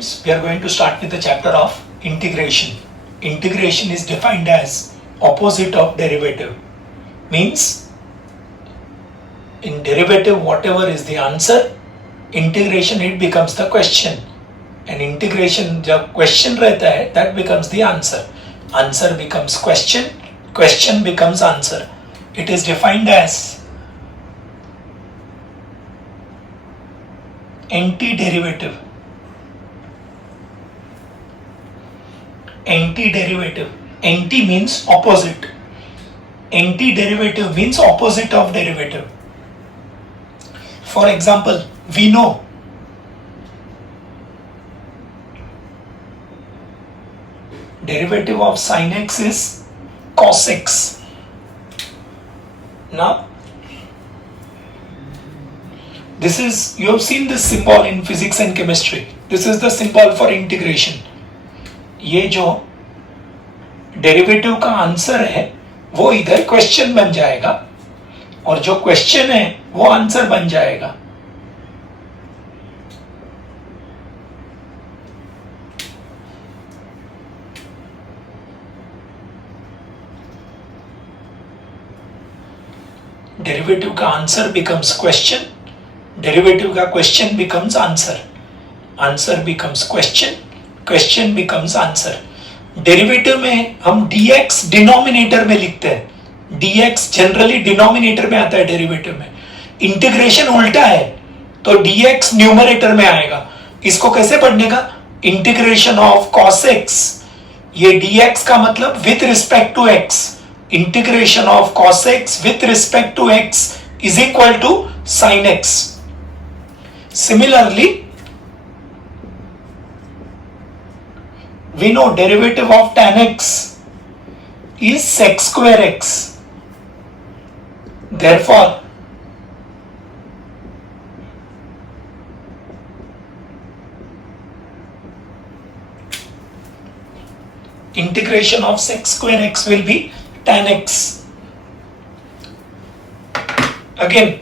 students, we are going to start with the chapter of integration. Integration is defined as opposite of derivative. Means in derivative whatever is the answer, integration it becomes the question. And integration जब question रहता है that becomes the answer. Answer becomes question, question becomes answer. It is defined as antiderivative. Antiderivative. Anti means opposite. Antiderivative means opposite of derivative. For example, we know derivative of sin x is cos x. Now, this is, you have seen this symbol in physics and chemistry. This is the symbol for integration. ये जो derivative का answer है वो इधर question बन जाएगा और जो क्वेश्चन है वो आंसर बन जाएगा. डेरिवेटिव का आंसर becomes question, डेरिवेटिव का question becomes answer, answer becomes question, question becomes answer. Derivative में हम dx डिनोमिनेटर में लिखते हैं. dx जनरली डिनोमिनेटर में आता है डेरिवेटिव में. इंटीग्रेशन उल्टा है तो dx न्यूमरेटर में आएगा. इसको कैसे पढ़ने का? Integration of cos x. ये dx का मतलब with respect to x. Integration of cos x with respect to x is equal to sin x. Similarly, we know derivative of tan x is sec square x. Therefore, integration of sec square x will be tan x. Again,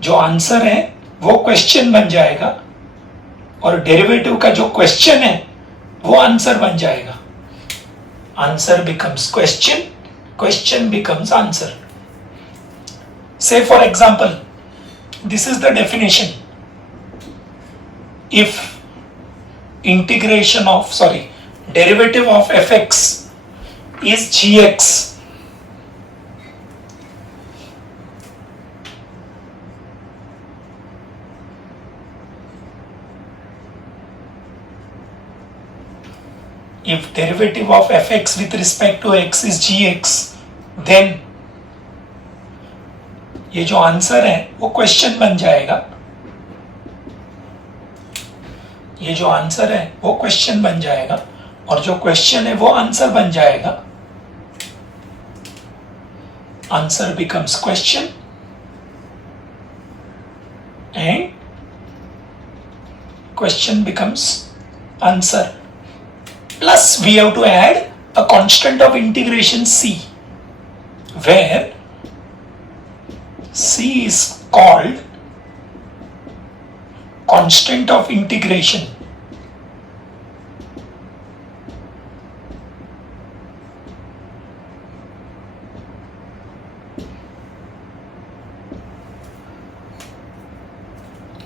जो answer है वो question बन जाएगा और derivative का जो question है वो आंसर बन जाएगा. Answer becomes question, question becomes answer. Say for example, this is the definition. If derivative of fx is gx, if derivative of fx with respect to x is gx, then ये जो answer है वो question बन जाएगा. ये जो answer है वो क्वेश्चन बन जाएगा और जो क्वेश्चन है वो आंसर बन जाएगा. Answer becomes question and question becomes answer. Plus we have to add a constant of integration c, where c is called constant of integration.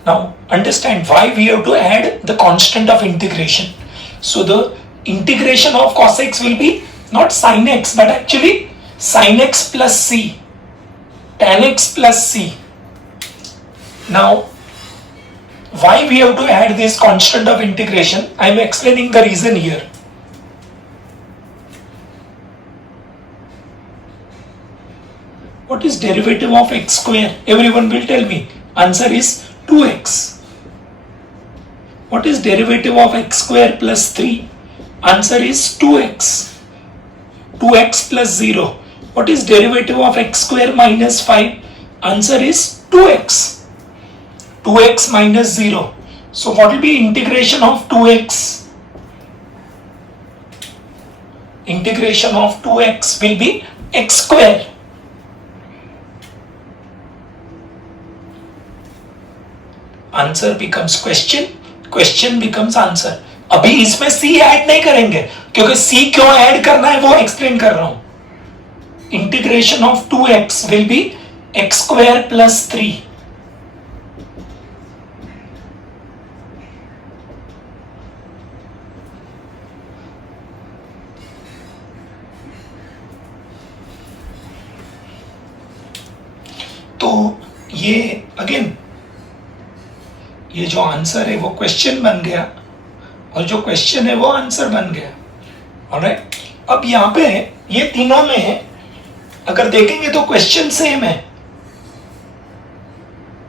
Now understand why we have to add the constant of integration. So the integration of cos x will be not sin x but actually sin x plus c, tan x plus c. Now why we have to add this constant of integration? I am explaining the reason here. What is derivative of x square? Everyone will tell me. Answer is 2x. What is derivative of x square plus 3? Answer is 2x. 2x plus 0. What is derivative of x square minus 5? Answer is 2x. 2x minus 0. So what will be integration of 2x? Integration of 2x will be x square. Answer becomes question, question becomes answer. अभी इसमें सी add नहीं करेंगे, क्योंकि सी क्यों add करना है वो explain कर रहा हूं। Integration of 2x will be x square plus 3। तो ये अगेन ये जो आंसर है वो क्वेश्चन बन गया, और जो क्वेश्चन है वो आंसर बन गया। ऑलराइट, अब यहां पे ये तीनों में अगर देखेंगे तो क्वेश्चन सेम है,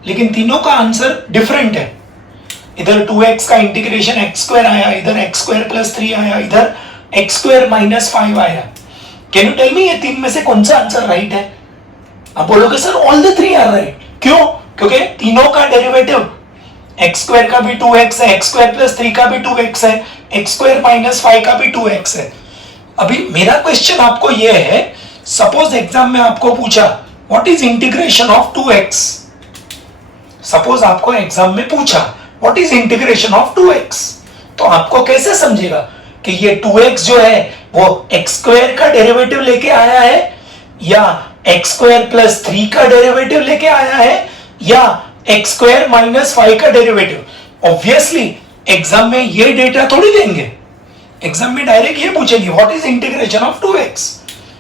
लेकिन तीनों का आंसर डिफरेंट है। इधर 2x का इंटीग्रेशन x स्क्वायर आया, इधर x स्क्वायर प्लस 3 आया, इधर x स्क्वायर माइनस 5 आया। कैन यू टेल मी ये तीन में से कौन सा आंसर राइट है? आप बोलोगे sir all the three are right. क्यों? क्योंकि तीनों का डेरिवेटिव x स्क्वायर का भी 2x है, x स्क्वायर प्लस 3 का भी 2x है, x स्क्वायर माइनस 5 का भी 2x है। अभी मेरा क्वेश्चन आपको यह है, सपोज एग्जाम में आपको पूछा what is integration of 2x। Suppose आपको एग्जाम में पूछा what is integration of 2x, तो आपको कैसे समझेगा कि ये 2x जो है वो x स्क्वायर का डेरिवेटिव लेके आया है, या x स्क्वायर प्लस 3 का डेरिवेटिव लेके आया है, या x स्क्वायर माइनस 5 का डेरिवेटिव। ऑब्वियसली एग्जाम में ये डेटा थोड़ी देंगे, एग्जाम में डायरेक्ट ये पूछेंगे what is integration of 2x।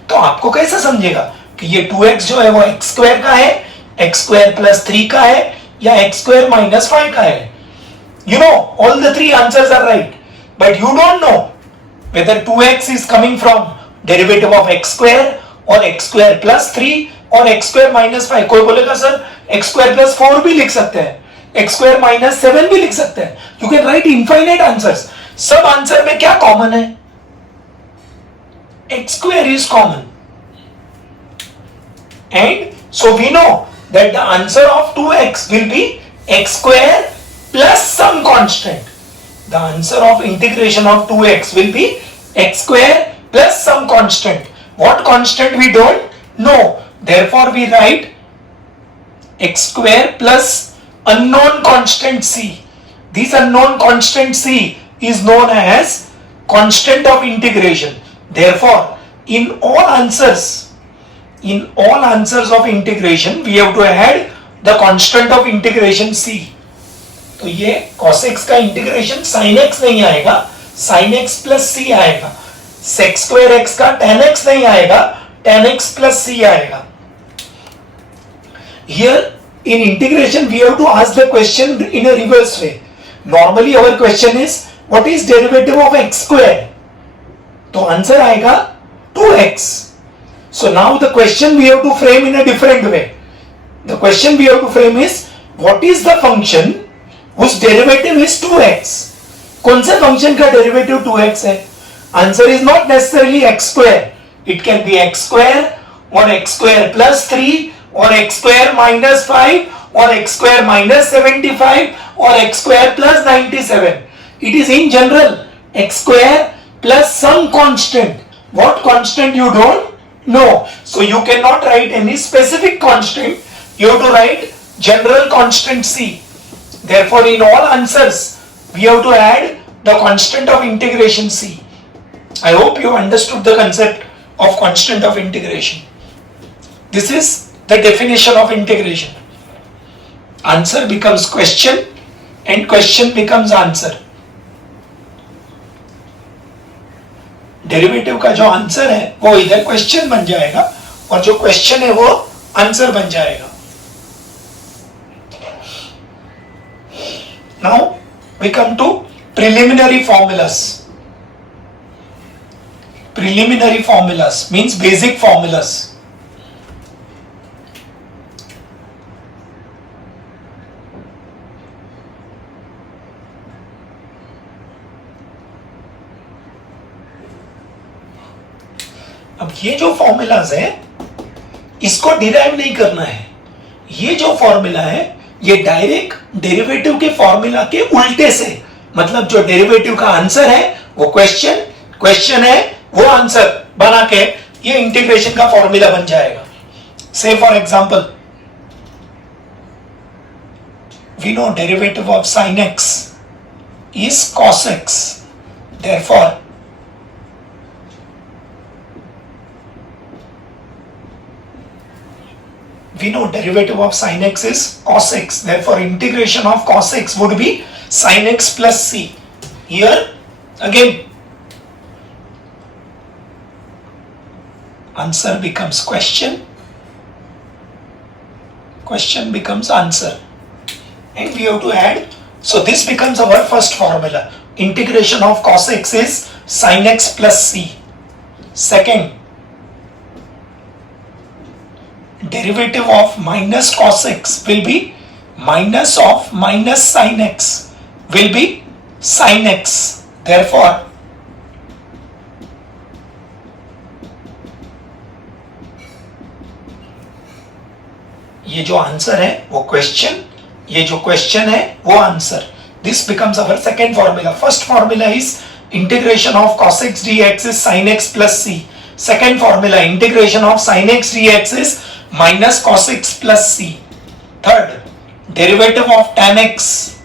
तो आपको कैसे समझेगा कि ये 2x जो है वो x स्क्वायर का है, x स्क्वायर प्लस 3 का है, या x स्क्वायर माइनस 5 का है? You know all the three answers are right, but you don't know whether 2x is coming from derivative of x square or x square plus 3 or x square minus 5। कोई बोलेगा sir x square plus 4 भी लिख सकते हैं, x square minus 7 भी लिख सकते हैं। You can write infinite answers। सब आंसर में क्या कॉमन है? x square is common, and so we know that the answer of 2x will be x square plus some constant. The answer of integration of 2x will be x square plus some constant. What constant we don't know. Therefore we write x square plus unknown constant c. This unknown constant c is known as constant of integration. Therefore in all answers of integration we have to add the constant of integration c. तो ये cos x का integration sin x नहीं आएगा, sin x plus c आएगा। sec square x का tan x नहीं आएगा, tan x plus c आएगा। Here in integration we have to ask the question in a reverse way. Normally our question is what is derivative of x square? तो answer आएगा 2x. So now the question we have to frame in a different way. The question we have to frame is what is the function whose derivative is 2x? कौन से function का derivative 2x है? Answer is not necessarily x square, it can be x square और x square plus 3 और x square minus 5 और x square minus 75 और x square plus 97। It is in general x square plus some constant. What constant you don't know, so you can not write any specific constant, you have to write general constant c। Therefore, in all answers, we have to add the constant of integration c. I hope you understood the concept of constant of integration. This is the definition of integration. Answer becomes question and question becomes answer. Derivative का जो answer है वो इधर question बन जाएगा, और जो question है वो आंसर बन जाएगा। Now we come to preliminary formulas. Preliminary formulas means basic formulas. अब ये जो फॉर्मूलाज है इसको डिराइव नहीं करना है। ये जो फॉर्मूला है ये डायरेक्ट डेरिवेटिव के फॉर्मूला के उल्टे से, मतलब जो डेरिवेटिव का आंसर है वो क्वेश्चन है वो आंसर बना के ये इंटीग्रेशन का फॉर्मूला बन जाएगा। से for example We know derivative of sin x is cos x. Therefore, we know derivative of sin x is cos x. Therefore, integration of cos x would be sin x plus c. Here, again, answer becomes question. Question becomes answer. And we have to add. So this becomes our first formula. Integration of cos x is sin x plus c. Second, derivative of minus cos x will be minus of minus sin x will be sin x. Therefore, ये जो answer है वो question, ये जो question है वो answer. This becomes our second formula. First formula is integration of cos x dx is sin x plus c. Second formula, integration of sin x dx is minus cos x plus c. Third, derivative of tan x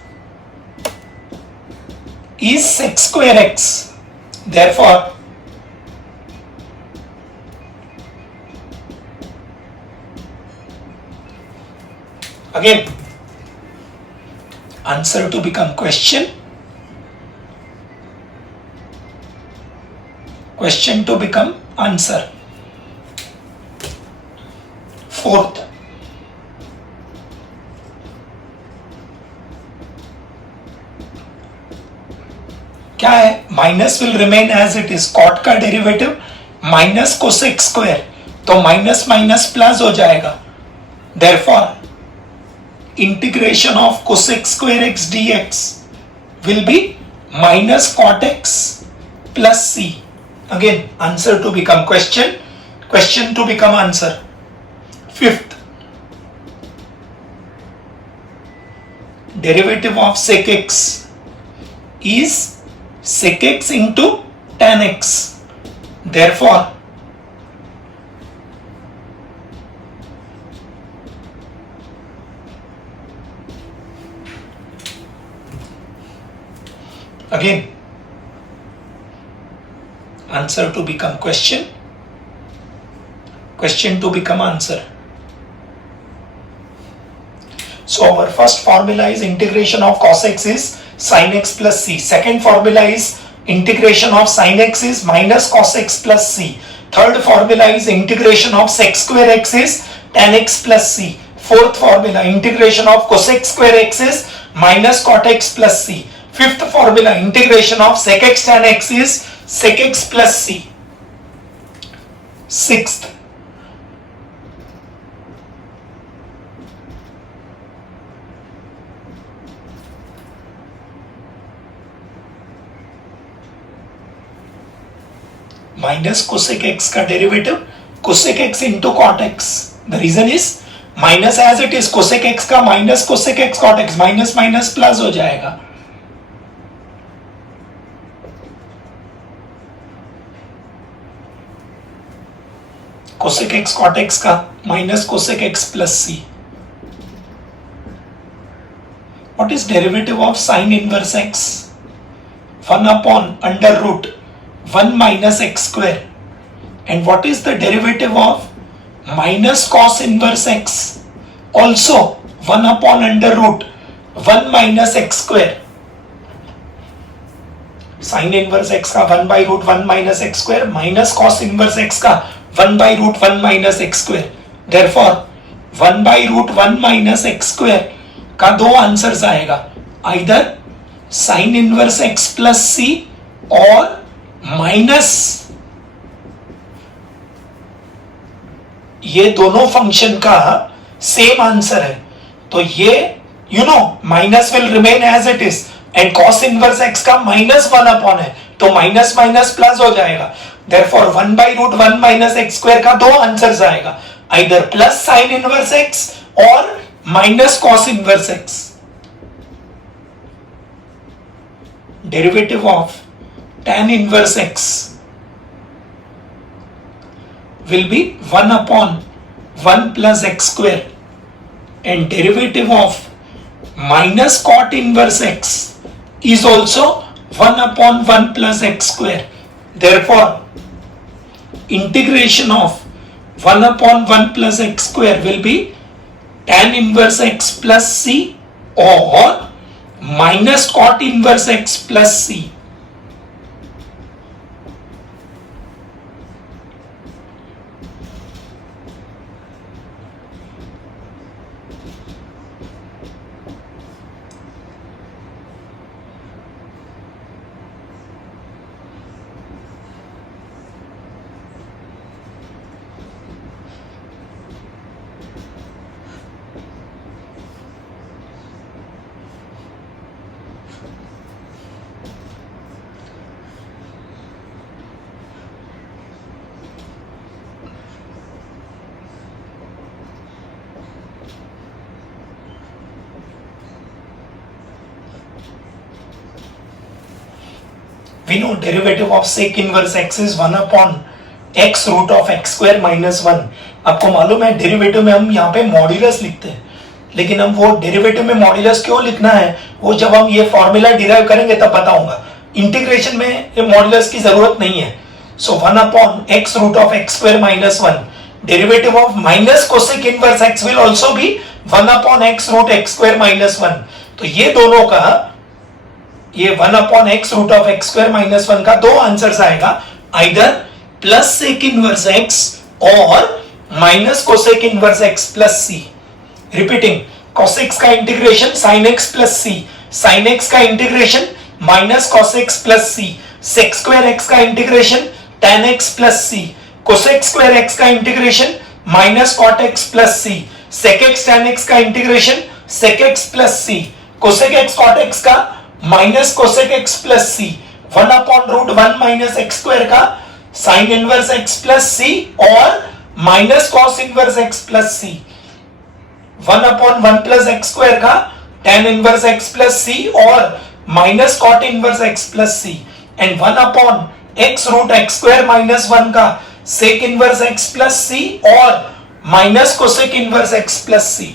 is sec square x. Therefore, again, answer to become question, question to become answer. Fourth, क्या है? Minus will remain as it is. Cot का derivative minus cosec square, तो minus minus plus हो जाएगा. Therefore integration of cosec square x dx will be minus cot x plus c. Again, answer to become question, question to become answer. Fifth, derivative of sec x is sec x into tan x. Therefore, again, answer to become question, question to become answer. So our first formula is integration of cos x is sin x plus c. Second formula is integration of sin x is minus cos x plus c. Third formula is integration of sec square x is tan x plus c. Fourth formula, integration of cosec square x is minus cot x plus c. Fifth formula, integration of sec x tan x is sec x plus c. Sixth, minus cosec x का derivative cosec x into cot x. The reason is minus as it is cosec x का minus cosec x cot x, minus minus plus हो जाएगा. cosec x cot x का minus cosec x plus c. What is derivative of sin inverse x? 1 upon under root 1 minus x square. And what is the derivative of minus cos inverse x? Also 1 upon under root 1 minus x square. Sin inverse x का 1 by root 1 minus x square minus cos inverse x का 1 by root 1 minus x square. Therefore 1 by root 1 minus x square का दो answers आएगा, either sin inverse x plus c और माइनस, ये दोनों function का सेम आंसर है. तो ये you know minus will remain as it is and cos inverse x का माइनस 1 अपॉन है, तो माइनस माइनस प्लस हो जाएगा. Therefore 1 by root 1 minus x square का दो आंसर्स आएगा, either plus sin inverse x और minus cos inverse x. Derivative of tan inverse x will be 1 upon 1 plus x square, and derivative of minus cot inverse x is also 1 upon 1 plus x square. Therefore, integration of 1 upon 1 plus x square will be tan inverse x plus c or minus cot inverse x plus c. We know derivative of sec inverse x is 1 upon x root of x square minus 1. आपको मालूम है derivative में हम यहाँ पे modulus लिखते हैं, लेकिन हम वो डेरिवेटिव में मॉड्यूलस क्यों लिखना है वो जब हम ये फॉर्मूला डिराइव करेंगे तब बताऊंगा. इंटीग्रेशन में ये मॉड्यूलस की जरूरत नहीं है. So 1 upon x root of x square minus 1. Derivative of minus cosec inverse x will also be 1 upon x root x square minus 1. तो ये दोनों का ये 1 upon x root of x square minus 1 का दो आंसर्स आएगा, either plus sec inverse x और minus cosec inverse x plus c. Repeating, cos x का integration sin x plus c, sin x का integration minus cos x plus c, sec square x का integration tan x plus c, cosec square x का integration minus cot x plus c, sec x tan x का integration sec x plus c, cosec x cot x का minus cosec x plus c, 1 upon root 1 minus x square का sin inverse x plus c और minus cos inverse x plus c, 1 upon 1 plus x square का tan inverse x plus c और minus cot inverse x plus c, and 1 upon x root x square minus 1 का sec inverse x plus c और minus cosec inverse x plus c.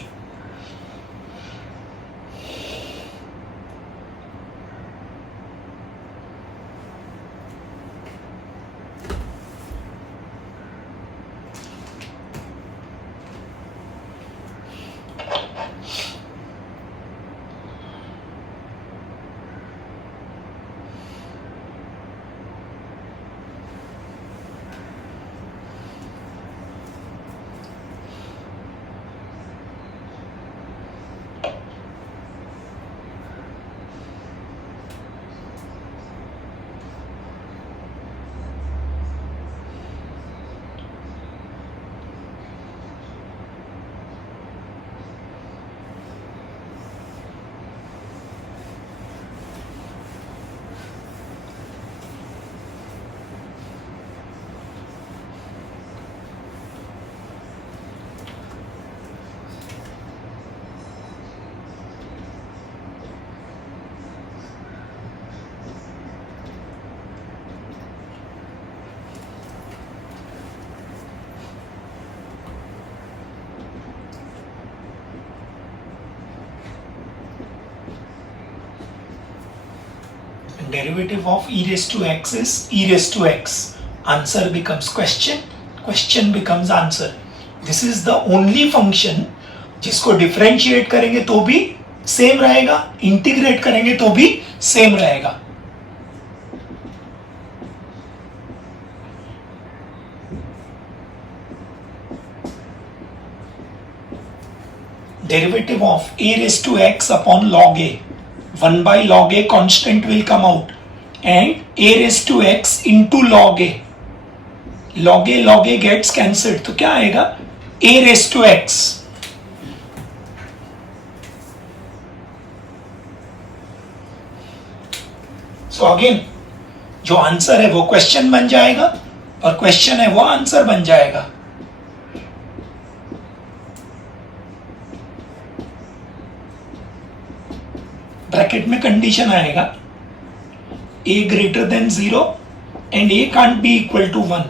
Derivative of e raised to x is e raised to x. Answer becomes question, question becomes answer. This is the only function जिसको differentiate करेंगे तो भी same रहेगा, integrate करेंगे तो भी same रहेगा. Derivative of a raised to x upon log a. 1 by log a constant will come out and a raised to x into log a. Log a gets cancelled. तो क्या आएगा? a raised to x. So again, जो answer है वो question बन जाएगा और question है वो आंसर बन जाएगा. ब्रैकेट में कंडीशन आएगा a greater than 0 and a can't be equal to 1.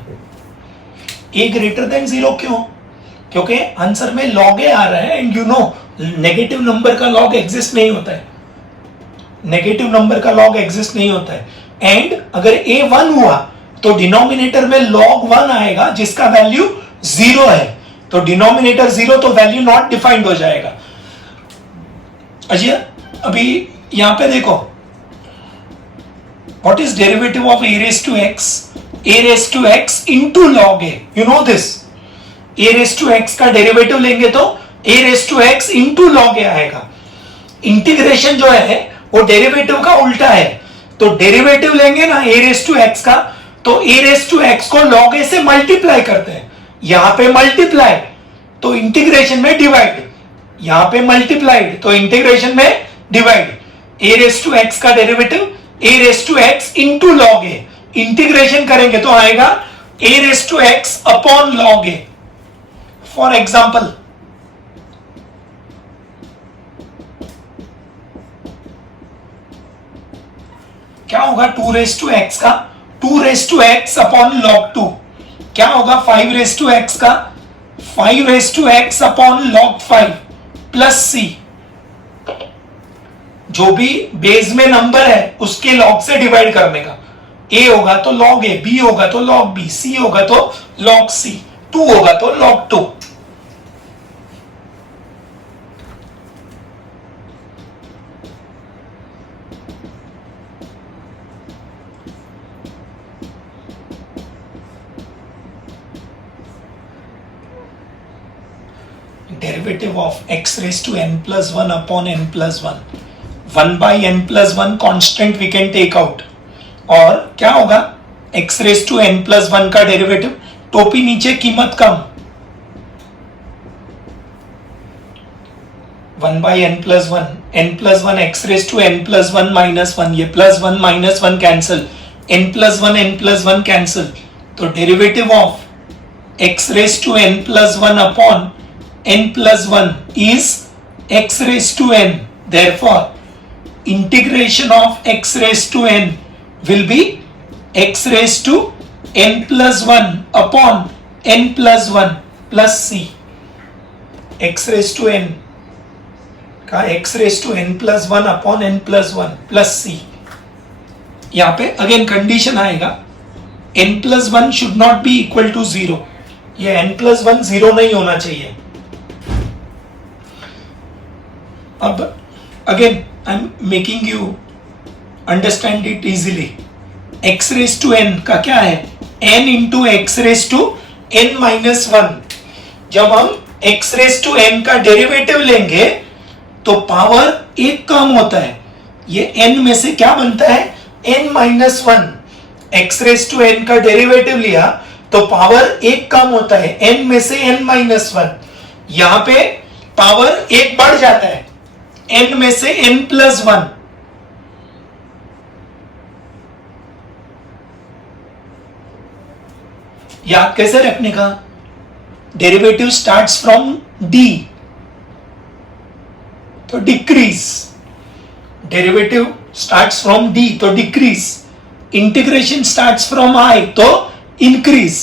a greater than 0 क्यों? क्योंकि आंसर में log a आ रहा है and you know negative number का लॉग एग्जिस्ट नहीं होता है, नेगेटिव नंबर का लॉग एग्जिस्ट नहीं होता है। एंड अगर a 1 हुआ तो डिनोमिनेटर में log 1 आएगा जिसका वैल्यू 0 है, तो डिनोमिनेटर 0 तो वैल्यू नॉट डिफाइंड हो जाएगा। अजय अभी यहां पे देखो, what is derivative of a raised to x? a raised to x into log a, you know this. a raised to x का डेरिवेटिव लेंगे तो a raised to x into log a आएगा। इंटीग्रेशन जो है वो derivative का उल्टा है, तो डेरिवेटिव लेंगे ना a raised to x का, तो a raised to x को log a से मल्टीप्लाई करते हैं, यहां पे मल्टीप्लाई तो इंटीग्रेशन में डिवाइड, यहां पे मल्टीप्लाइड तो इंटीग्रेशन में divide. a raised to x का derivative a raised to x into log a, integration करेंगे तो आएगा a raised to x upon log a। For example क्या होगा 2 raised to x का 2 raised to x upon log 2, क्या होगा 5 raised to x का 5 raised to x upon log 5 plus c। जो भी बेस में नंबर है उसके लॉग से डिवाइड करने का, a होगा तो log a, b होगा तो log b, c होगा तो log c, 2 होगा तो log 2। Derivative of x raised to n plus 1 upon n plus 1, 1 by n plus 1 constant we can take out, और क्या होगा x raised to n plus 1 का डेरिवेटिव, टोपी नीचे कीमत कम, 1 by n plus 1 x raised to n plus 1 minus 1, ये plus 1 minus 1 cancel, n plus 1 cancel, तो derivative of x raised to n plus 1 upon n plus 1 is x raised to n, therefore integration of x raised to n will be x raised to n plus 1 upon n plus 1 plus c। x raised to n का x raised to n plus 1 upon n plus 1 plus c। यहां पे again condition आएगा n plus 1 should not be equal to 0, ये n plus 1 0 नहीं होना चाहिए। अब again I am making you understand it easily. x raised to n का क्या है, n into x raised to n minus 1। जब हम x raised to n का डेरिवेटिव लेंगे तो पावर एक कम होता है, ये n में से क्या बनता है n minus 1, x raised to n का डेरिवेटिव लिया तो पावर एक कम होता है, n में से n minus 1, यहां पे पावर एक बढ़ जाता है, n में से n plus 1। याद कैसे रखने का, डेरिवेटिव स्टार्ट्स फ्रॉम d तो decrease, derivative starts from d तो decrease, integration starts from i तो इंक्रीज।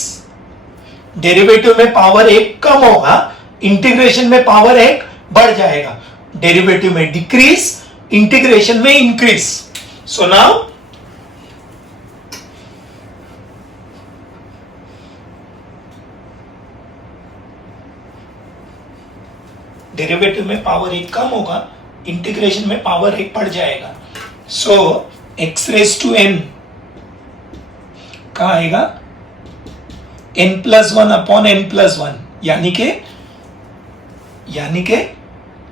डेरिवेटिव में पावर एक कम होगा, इंटीग्रेशन में पावर एक बढ़ जाएगा, डेरिवेटिव में डिक्रीज, इंटीग्रेशन में इंक्रीज। सो नाउ डेरिवेटिव में पावर एक कम होगा, इंटीग्रेशन में पावर एक बढ़ जाएगा। सो x raised to n का आएगा n plus 1 upon n plus 1, यानी के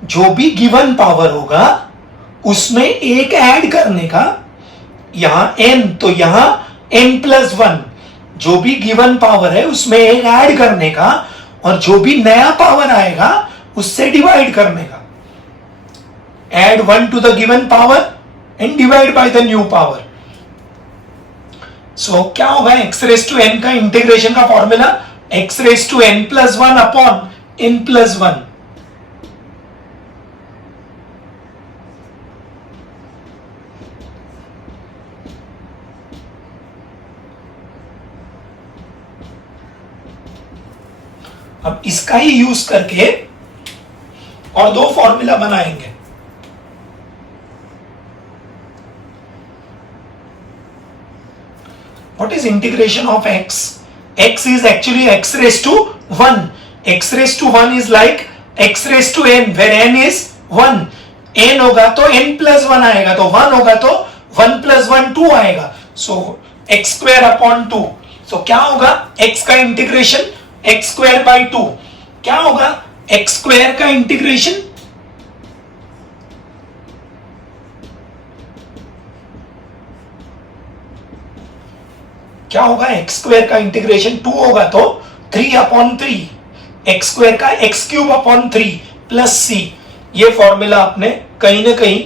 जो भी गिवन पावर होगा उसमें एक ऐड करने का, यहां n तो यहां n plus 1, जो भी गिवन पावर है उसमें एक ऐड करने का, और जो भी नया पावर आएगा उससे डिवाइड करने का। Add 1 to the given power and divide by the new power. So क्या होगा x raised to n का इंटीग्रेशन का formula, x raised to n plus 1 upon n plus 1। अब इसका ही यूज करके और दो फॉर्मूला बनाएंगे। What is integration of x? X is actually x raised to 1. X raised to 1 is like x raised to n, where n is 1. n होगा तो n plus 1 आएगा, तो 1 होगा तो 1 plus 1 2 आएगा। So x square upon 2. So क्या होगा x का इंटीग्रेशन x square by 2, क्या होगा x square का इंटीग्रेशन क्या होगा, एक्स स्क्वायर का इंटीग्रेशन 2 होगा तो 3 अपॉन 3, एक्स स्क्वायर का एक्स क्यूब अपॉन 3 प्लस सी। ये फॉर्मूला आपने कहीं ना कहीं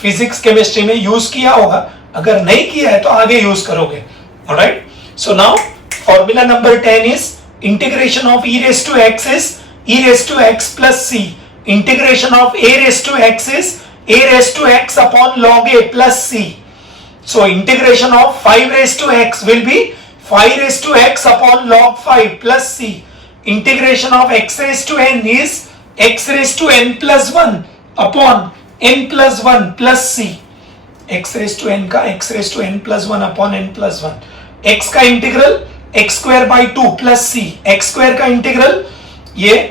फिजिक्स केमिस्ट्री में यूज किया होगा, अगर नहीं किया है तो आगे यूज करोगे। Alright, so now formula number 10 is integration of e raise to x is e raise to x plus c, integration of a raise to x is a raise to x upon log a plus c। So integration of 5 raised to x will be 5 raised to x upon log 5 plus c. Integration of x raised to n is x raised to n plus 1 upon n plus 1 plus c. x raised to n का x raised to n plus 1 upon n plus 1. x का integral x square by 2 plus c. x square का integral ये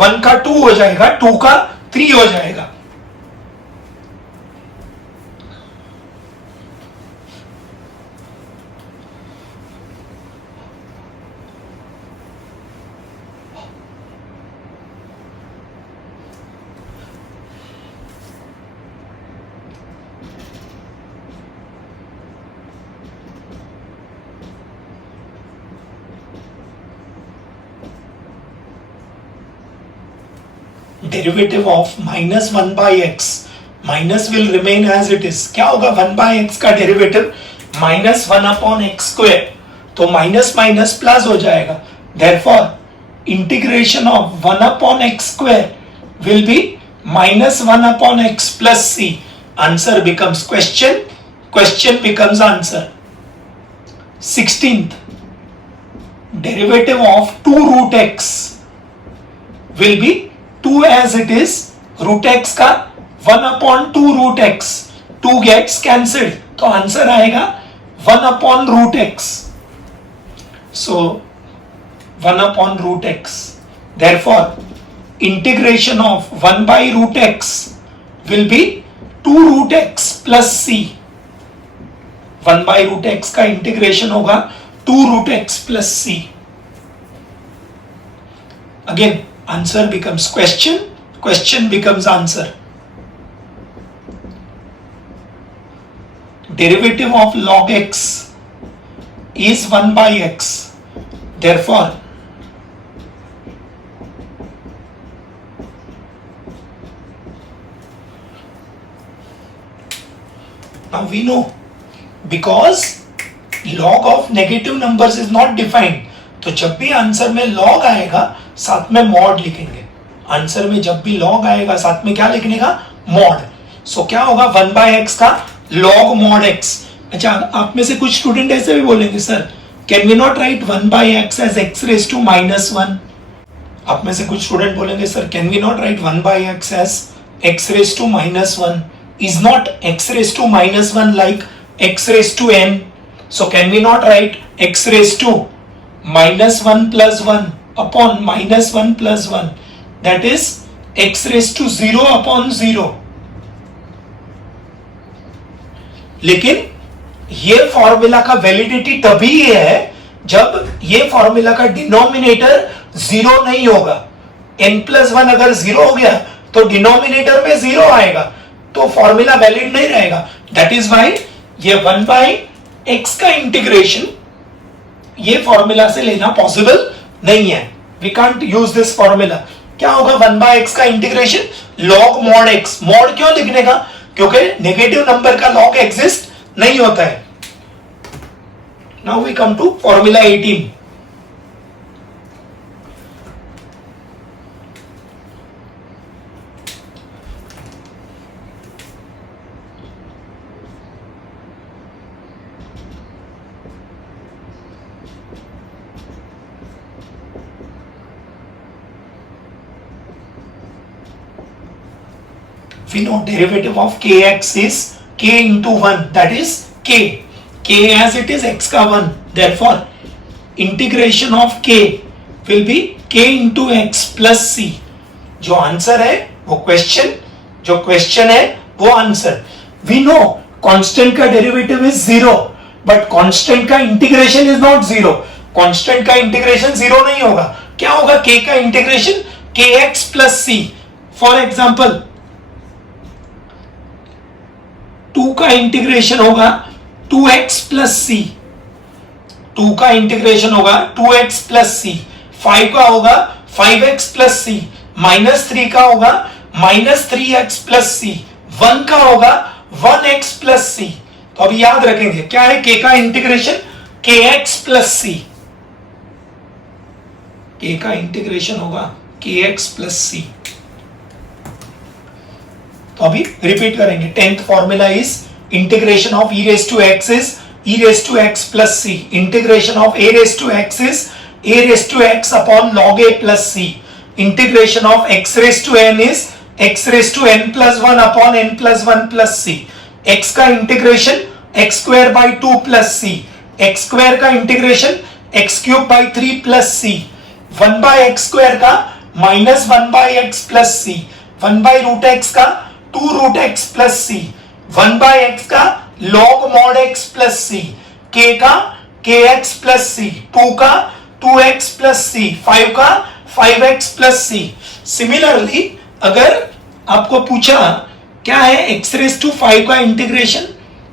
1 का 2 हो जाएगा, 2 का 3 हो जाएगा। Derivative of minus 1 by x, minus will remain as it is. क्या होगा 1 बाई एक्स का derivative minus 1 upon x square, तो माइनस माइनस प्लस हो जाएगा। Therefore integration of 1 upon x square will be minus 1 upon x plus c. Answer becomes question, question becomes answer. 16th, derivative of 2 root x will be 2 as it is, root x का 1 upon 2 root x, 2 gets cancelled, तो answer आएगा 1 upon root x. So 1 upon root x, therefore integration of 1 by root x will be 2 root x plus c। 1 by root x का integration होगा 2 root x plus c। Again answer becomes question, question becomes answer। Derivative of log x is 1 by x, therefore now we know, because log of negative numbers is not defined, तो जब भी answer में log आएगा साथ में mod लिखेंगे। Answer में जब भी लॉग आएगा साथ में क्या लिखने का, मॉड। सो क्या होगा 1 बाय एक्स का लॉग मॉड एक्स। अच्छा, आप में से कुछ स्टूडेंट ऐसे भी बोलेंगे sir can we not write 1 by x as x raise to minus 1। आप में से कुछ स्टूडेंट बोलेंगे sir can we not write 1 by x as x raise to minus 1। Is not x raise to minus 1 like x raise to n? So can we not right x raise to minus 1 plus 1 upon minus 1 plus 1, that is x raised to 0 upon 0। लेकिन ये formula का validity तभी है जब ये formula का denominator 0 नहीं होगा। n plus 1 अगर 0 हो गया तो डिनोमिनेटर में 0 आएगा, तो फॉर्मूला वैलिड नहीं रहेगा। दैट इज वाई ये 1 बाई x का इंटीग्रेशन ये फॉर्मूला से लेना पॉसिबल नहीं है। We can't use this formula. क्या होगा 1 बाय एक्स का integration log mod x. Mod क्यों लिखने का, क्योंकि नेगेटिव नंबर का लॉग एग्जिस्ट नहीं होता है। Now we come to formula 18। we know derivative of kx is k into 1, that is k as it is x का 1, therefore integration of k will be k into x plus c. जो answer है वो question, जो question है वो answer. we know constant का derivative is 0, but constant का integration is not 0. Constant का इंटीग्रेशन 0 नहीं होगा. क्या होगा? k का integration kx plus c. For example 2 का इंटीग्रेशन होगा 2x प्लस सी. 2 का इंटीग्रेशन होगा 2x प्लस सी. 5 का होगा 5x प्लस सी. -3 का होगा -3x प्लस सी. 1 का होगा 1x प्लस सी. तो अभी याद रखेंगे क्या है k का इंटीग्रेशन kx प्लस सी. k का इंटीग्रेशन होगा kx प्लस सी. तो अभी रिपीट करेंगे. 10th formula is integration of e raise to x is e raise to x plus c. Integration of a raise to x is a raise to x upon log a plus c. Integration of x raise to n is x raise to n plus 1 upon n plus 1 plus c. x का integration x square by 2 plus c. x square का integration x cube by 3 plus c. 1 by x square का minus 1 by x plus c. 1 by root x का 2 root x plus C. 1 by x का log mod x plus सी. k का kx plus C. 2 का 2x plus सी. 5 का 5x plus सी. Similarly अगर आपको पूछा क्या है x रेज टू 5 का इंटीग्रेशन,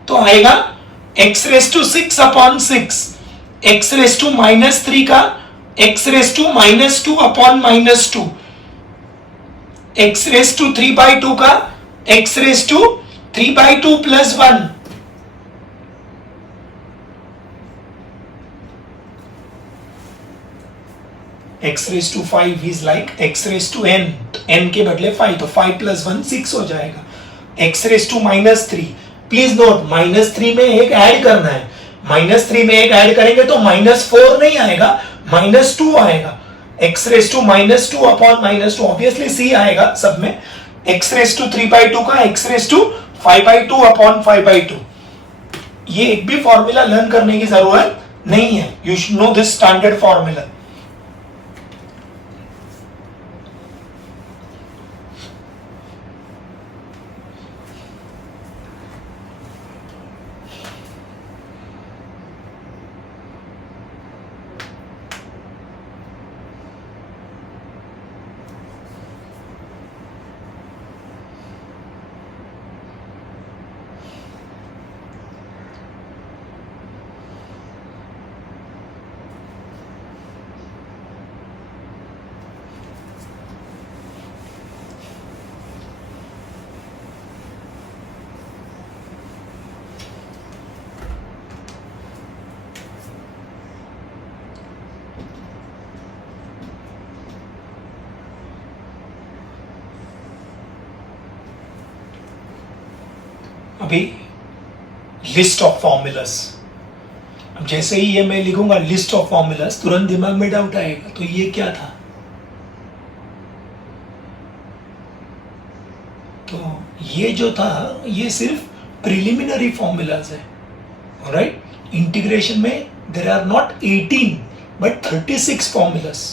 तो आएगा x raise to 6 upon 6. x raise to -3 का x raise to -2 upon -2. x raise to 3 by 2 का x raise to 3 by 2 plus 1. x raise to 5 is like x raise to n. n के बदले 5, तो 5 plus 1 6 हो जाएगा. x raise to -3. Please note -3 में एक add करना है. -3 में एक ऐड करेंगे तो -4 नहीं आएगा, -2 आएगा. x raise to -2 upon -2, obviously c आएगा सब में. x रेज टू 3 बाई 2 का x raise to 5 by 2 upon 5 by 2. ये एक भी फॉर्मूला लर्न करने की जरूरत नहीं है. You should know this standard formula. अभी लिस्ट ऑफ फॉर्मूलास. अब जैसे ही ये मैं लिखूंगा लिस्ट ऑफ फॉर्मूलास, तुरंत दिमाग में डाउट आएगा, तो ये क्या था? तो ये जो था ये सिर्फ प्रिलिमिनरी फॉर्मूलाज है. ऑलराइट, इंटीग्रेशन में there are not 18 but 36 formulas.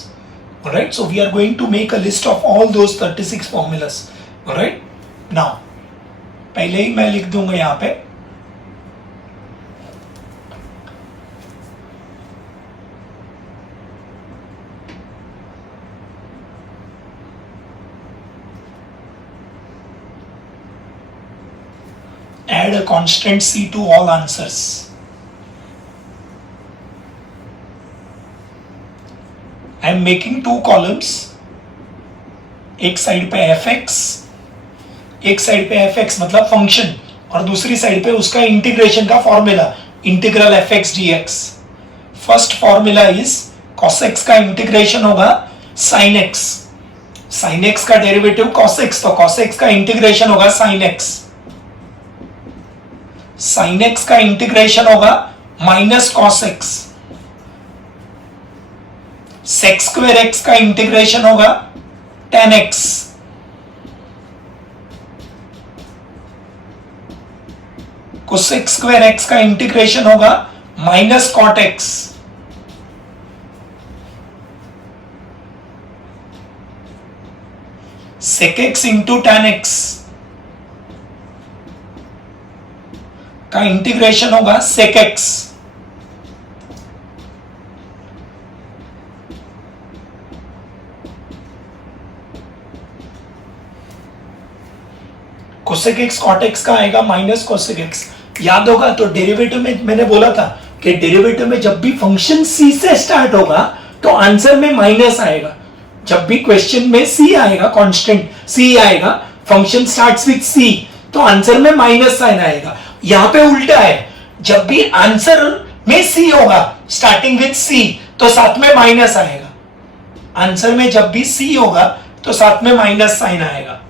Alright, so we are going to make a list of all those 36 formulas. Alright, now पहले ही मैं लिख दूंगा यहां पे add a constant c to all answers. I am making 2 columns. एक side पे fx, एक साइड पे fx मतलब फंक्शन, और दूसरी साइड पे उसका इंटीग्रेशन का formula, integral fx dx. First formula is cos x का इंटीग्रेशन होगा sin x. sin x का डेरिवेटिव cos x, तो cos x का इंटीग्रेशन होगा sin x. sin x का इंटीग्रेशन होगा minus cos x. sec square x का integration होगा tan x. Cosec square x का इंटीग्रेशन होगा minus cot x, sec x into tan x का इंटीग्रेशन होगा sec x, cosec x cot x का आएगा माइनस कोसेक एक्स। याद होगा तो डेरिवेटिव में मैंने बोला था कि डेरिवेटिव में जब भी फंक्शन सी से स्टार्ट होगा तो आंसर में माइनस आएगा। जब भी क्वेश्चन में सी आएगा, कांस्टेंट सी आएगा, फंक्शन स्टार्ट्स विद सी, तो आंसर में माइनस साइन आएगा। यहां पे उल्टा है, जब भी आंसर में सी होगा स्टार्टिंग विद सी तो साथ में माइनस आएगा। आंसर में जब भी सी होगा तो साथ में माइनस साइन आएगा।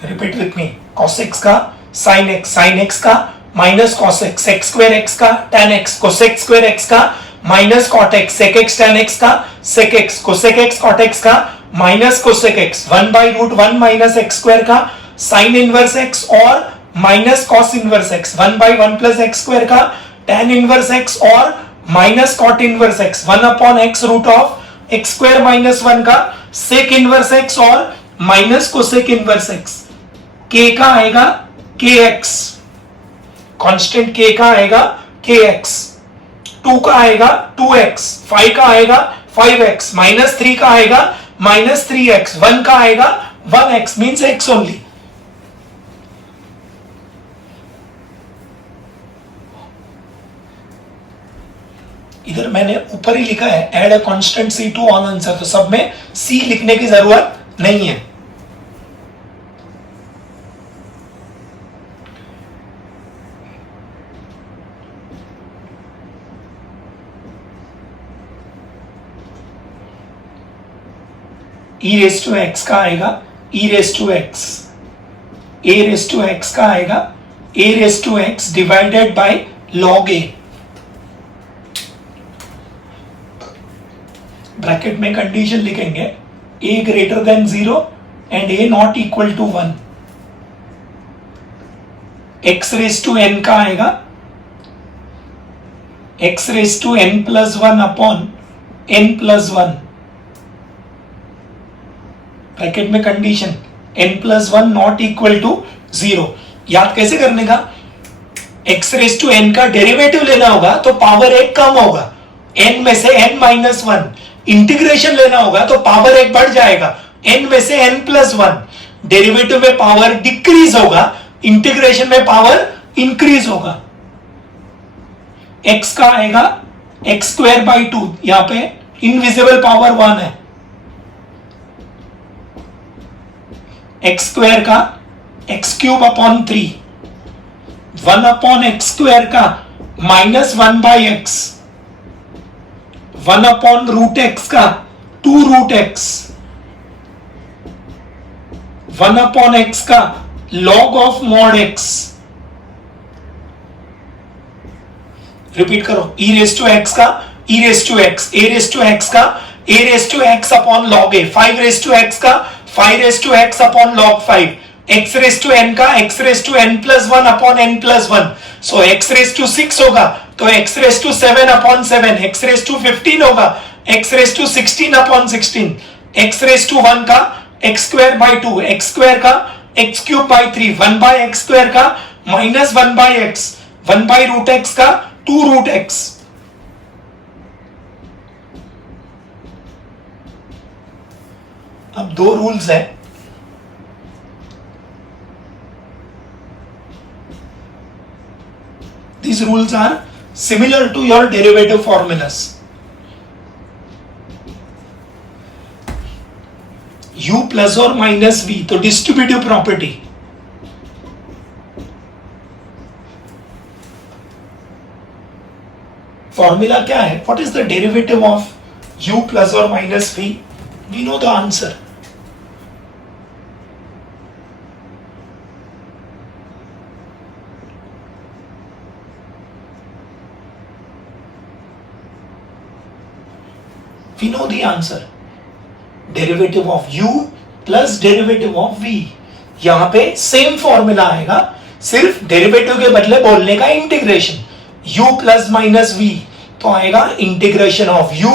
Repeat with me, cos x का sin x का minus cos x, sec square x का tan x, cosec square x का minus cot x, sec x tan x का sec x, cosec x cot x का minus cosec x, 1 by root 1 minus x square का sin inverse x और minus cos inverse x, 1 by 1 plus x square का tan inverse x और minus cot inverse x, 1 upon x root of x square minus 1 का sec inverse x और minus cosec inverse x। k का आएगा kx, constant k का आएगा kx, 2 का आएगा 2x, 5 का आएगा 5x, माइनस 3 का आएगा माइनस 3x, 1 का आएगा 1x, मीन्स x ओनली। इधर मैंने ऊपर ही लिखा है add a constant c to all answer, तो सब में c लिखने की जरूरत नहीं है। e रेस टू एक्स का आएगा e raise to x, a raise to x का आएगा a raise to x divided by log a। Bracket में कंडीशन लिखेंगे a greater than 0 and a not equal to 1। x raise to n का आएगा x raise to n plus 1 upon n plus 1, bracket में condition n plus 1 not equal to 0। याद कैसे करने का, x raise to n का derivative लेना होगा तो पावर 1 कम होगा, n में से n माइनस 1, इंटीग्रेशन लेना होगा तो पावर 1 बढ़ जाएगा, n में से n प्लस 1, डेरिवेटिव में पावर डिक्रीज होगा, इंटीग्रेशन में पावर इंक्रीज होगा। x का आएगा x स्क्वायर बाई 2, यहां पे इनविजिबल पावर 1 है, x स्क्वायर का x cube upon 3, 1 upon x square का minus 1 by x, 1 upon root x का 2 रूट x, 1 अपॉन x का log of mod x। Repeat करो, e रेस टू x का e raise to x, a raise to x का a raise to x upon log a, 5 raise to x का 5 raise to x upon log 5, x raise to n का x raise to n plus 1 upon n plus 1, so x raise to 6 होगा तो x raise to 7 upon 7, x raise to 15 होगा x raise to 16 upon 16, x raise to 1 का x square by 2, x square का x cube by 3, 1 by x square का minus 1 by x, 1 by root x का 2 root x। अब दो rules है, these rules are similar to your derivative formulas. U plus or minus V, तो distributive property. Formula क्या है? What is the derivative of U plus or minus V? We know the answer. We know the answer. Derivative of U plus derivative of V. यहां पे same formula आएगा, सिर्फ derivative के बदले बोलने का integration. U plus minus V तो आएगा integration of U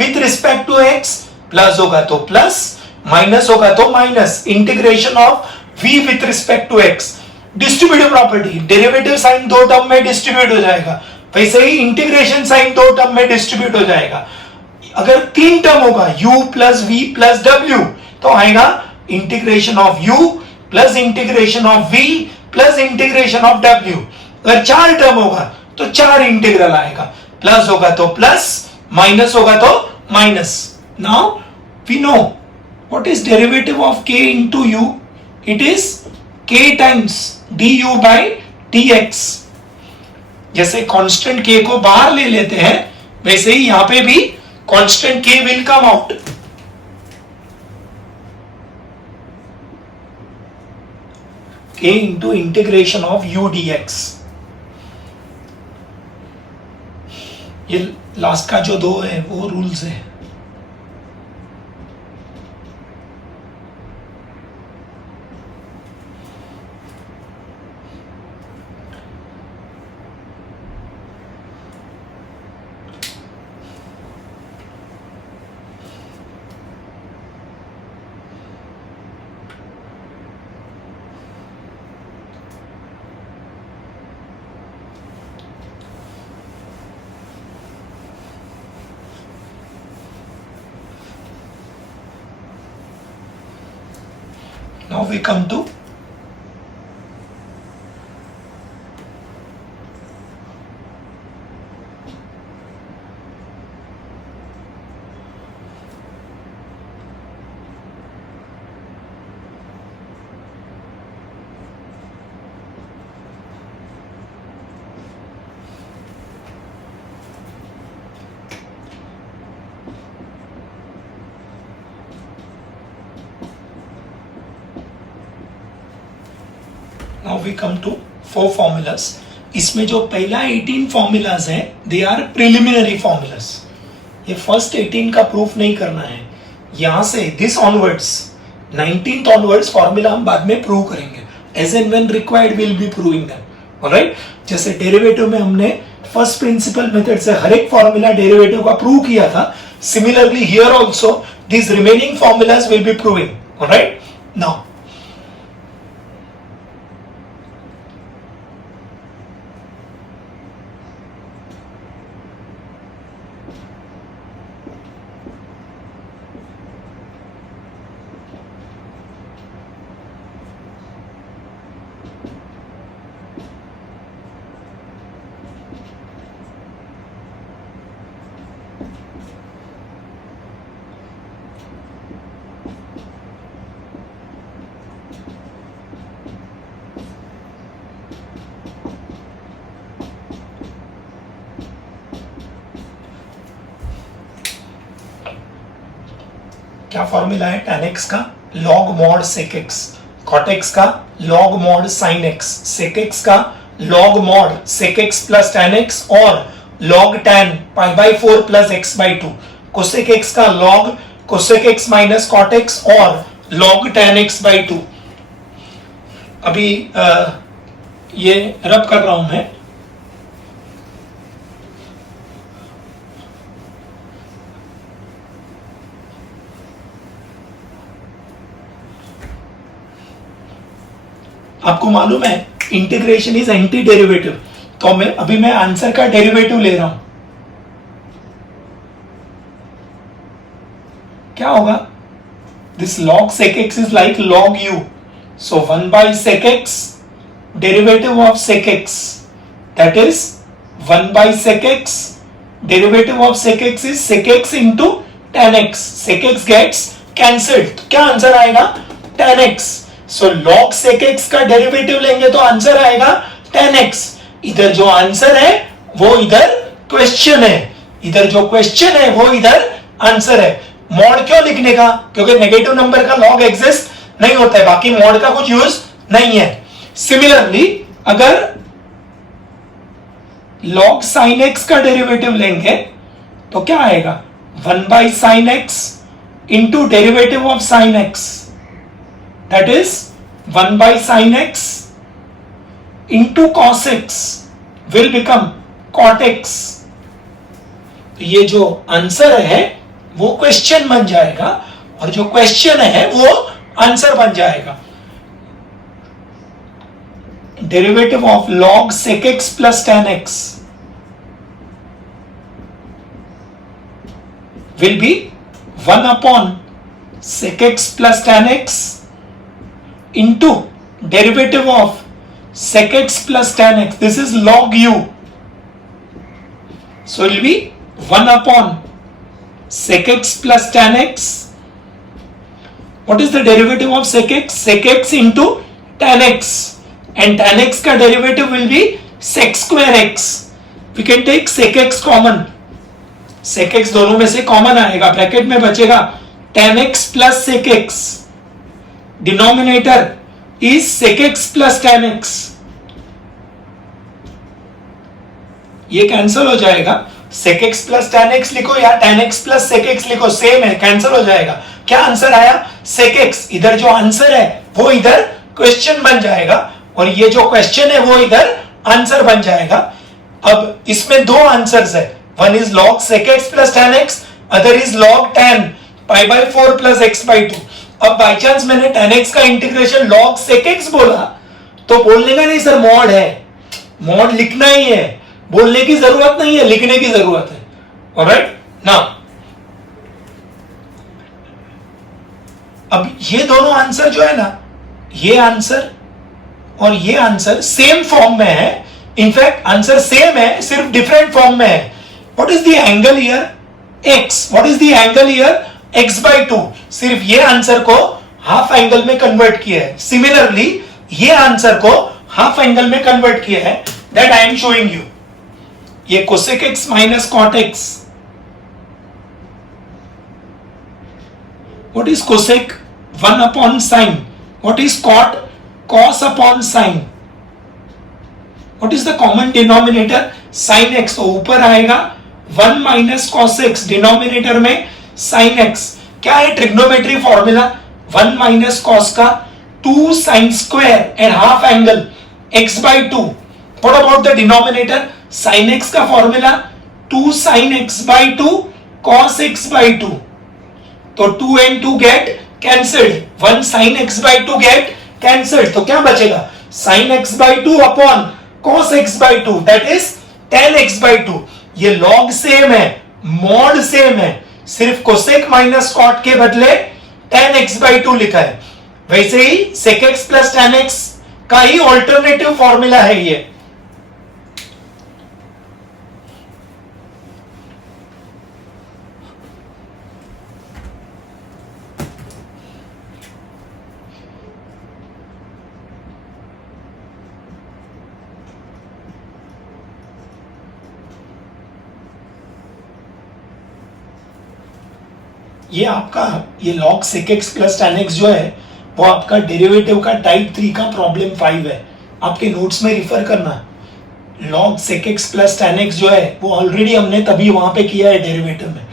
with respect to x. Plus होगा तो प्लस, माइनस होगा तो minus, integration of V with respect to x. Distributive property, derivative sign दो टर्म में डिस्ट्रीब्यूट हो जाएगा, वैसे ही इंटीग्रेशन साइन दो टर्म में डिस्ट्रीब्यूट हो जाएगा. अगर तीन टर्म होगा u plus v plus w तो आएगा integration of u plus integration of v plus integration of w. अगर चार टर्म होगा तो चार इंटीग्रल आएगा, प्लस होगा तो प्लस, माइनस होगा तो minus. Now we know what is derivative of k into u. It is k times du by dx. जैसे कांस्टेंट k को बाहर ले लेते हैं, वैसे ही यहां पे भी constant k will come out. K into integration of u dx. ये लास्ट का जो दो है वो रूल्स है. Now we come to Now we come to 4 formulas. इसमें जो पहला 18 फॉर्मूलाज हैं दे आर प्रिलिमिनरी फॉर्मूलाज. ये फर्स्ट 18 का प्रूफ नहीं करना है. यहां से this onwards 19th onwards formula हम बाद में प्रूव करेंगे. As and when required will be proving them. Alright, जैसे डेरिवेटिव में हमने फर्स्ट प्रिंसिपल मेथड से हर एक फॉर्मूला डेरिवेटिव का प्रूव किया था. Similarly here also these remaining formulas will be proving. Alright, now क्या फॉर्मूला है tan x का log mod sec x, cot x का log mod sin x, sec x का log mod sec x plus tan x और log tan pi by 4 plus x by 2, cosec x का log cosec x minus cot x और log tan x by 2. अभी ये रब कर रहा हूं मैं. आपको मालूम है इंटीग्रेशन इज एंटी डेरिवेटिव, तो मैं आंसर का डेरिवेटिव ले रहा हूं. क्या होगा? This log sec x is like log u, so 1 by sec x derivative of sec x, that is 1 by sec x, derivative of sec x is sec x into tan x, sec x gets cancelled, तो क्या answer आएगा tan x. सो log sec x का derivative लेंगे तो answer आएगा tan x. इधर जो answer है वो इधर क्वेश्चन है, इधर जो क्वेश्चन है वो इधर आंसर है. मॉड क्यों लिखने का, क्योंकि नेगेटिव नंबर का लॉग एग्जिस्ट नहीं होता है, बाकी मॉड का कुछ यूज नहीं है. सिमिलरली अगर log sin x का डेरिवेटिव लेंगे तो क्या आएगा 1 by sin x into derivative of sin x, that is 1 by sin x into cos x will become cot x. तो ये जो आंसर है वो क्वेश्चन बन जाएगा और जो क्वेश्चन है वो आंसर बन जाएगा. Derivative of log sec x plus tan x will be 1 upon sec x plus tan x into derivative of sec x plus tan x. This is log u. So it will be 1 upon sec x plus tan x. What is the derivative of sec x? Sec x into tan x. And tan x का derivative will be sec square x. We can take sec x common. sec x दोनों में से common आएगा, bracket में बचेगा tan x plus sec x. Denominator is sec x plus tan x. ये cancel हो जाएगा. sec x plus tan x लिखो या tan x plus sec x लिखो, सेम है, कैंसिल हो जाएगा. क्या आंसर आया sec x. इधर जो आंसर है वो इधर क्वेश्चन बन जाएगा और ये जो क्वेश्चन है वो इधर आंसर बन जाएगा. अब इसमें दो आंसर्स है, one is log sec x plus tan x, other is log tan pi by 4 plus x by 2. अब बाई चांस मैंने tan x का इंटीग्रेशन log sec x बोला तो बोलने का नहीं सर मॉड है, मॉड लिखना ही है, बोलने की जरूरत नहीं है, लिखने की जरूरत है. ऑलराइट. नाउ अब ये दोनों आंसर जो है ना, ये आंसर और ये आंसर सेम फॉर्म में है. इनफैक्ट आंसर सेम है, सिर्फ डिफरेंट फॉर्म में है. What is the angle here x, what is the angle here x by 2. सिर्फ ये आंसर को हाफ एंगल में कन्वर्ट किया है. सिमिलरली ये आंसर को हाफ एंगल में कन्वर्ट किया है, that I am showing you. ये cosec x minus cot x. What is cosec? 1 upon sin. What is cot? Cos upon sin. What is the common denominator? sin x. तो ऊपर आएगा 1 minus cos x, denominator में sin x. क्या है trigonometry formula? 1 minus cos का 2 sin square and half angle x by 2. What about the denominator? sin x का formula 2 sin x by 2 cos x by 2. तो 2 and 2 get cancelled. 1 sin x by 2 get cancelled. तो क्या बचेगा? sin x by 2 upon cos x by 2, that is tan x by 2. ये log same है, mod same है, सिर्फ cosec minus cot के बदले tan x by 2 लिखा है. वैसे ही sec x plus tan x का ही ऑल्टरनेटिव फॉर्मूला है ये. ये आपका ये log sec x plus tan x जो है वो आपका डेरिवेटिव का टाइप 3 का प्रॉब्लम 5 है, आपके नोट्स में रिफर करना. log sec x plus tan x जो है वो ऑलरेडी हमने तभी वहां पे किया है डेरिवेटिव में,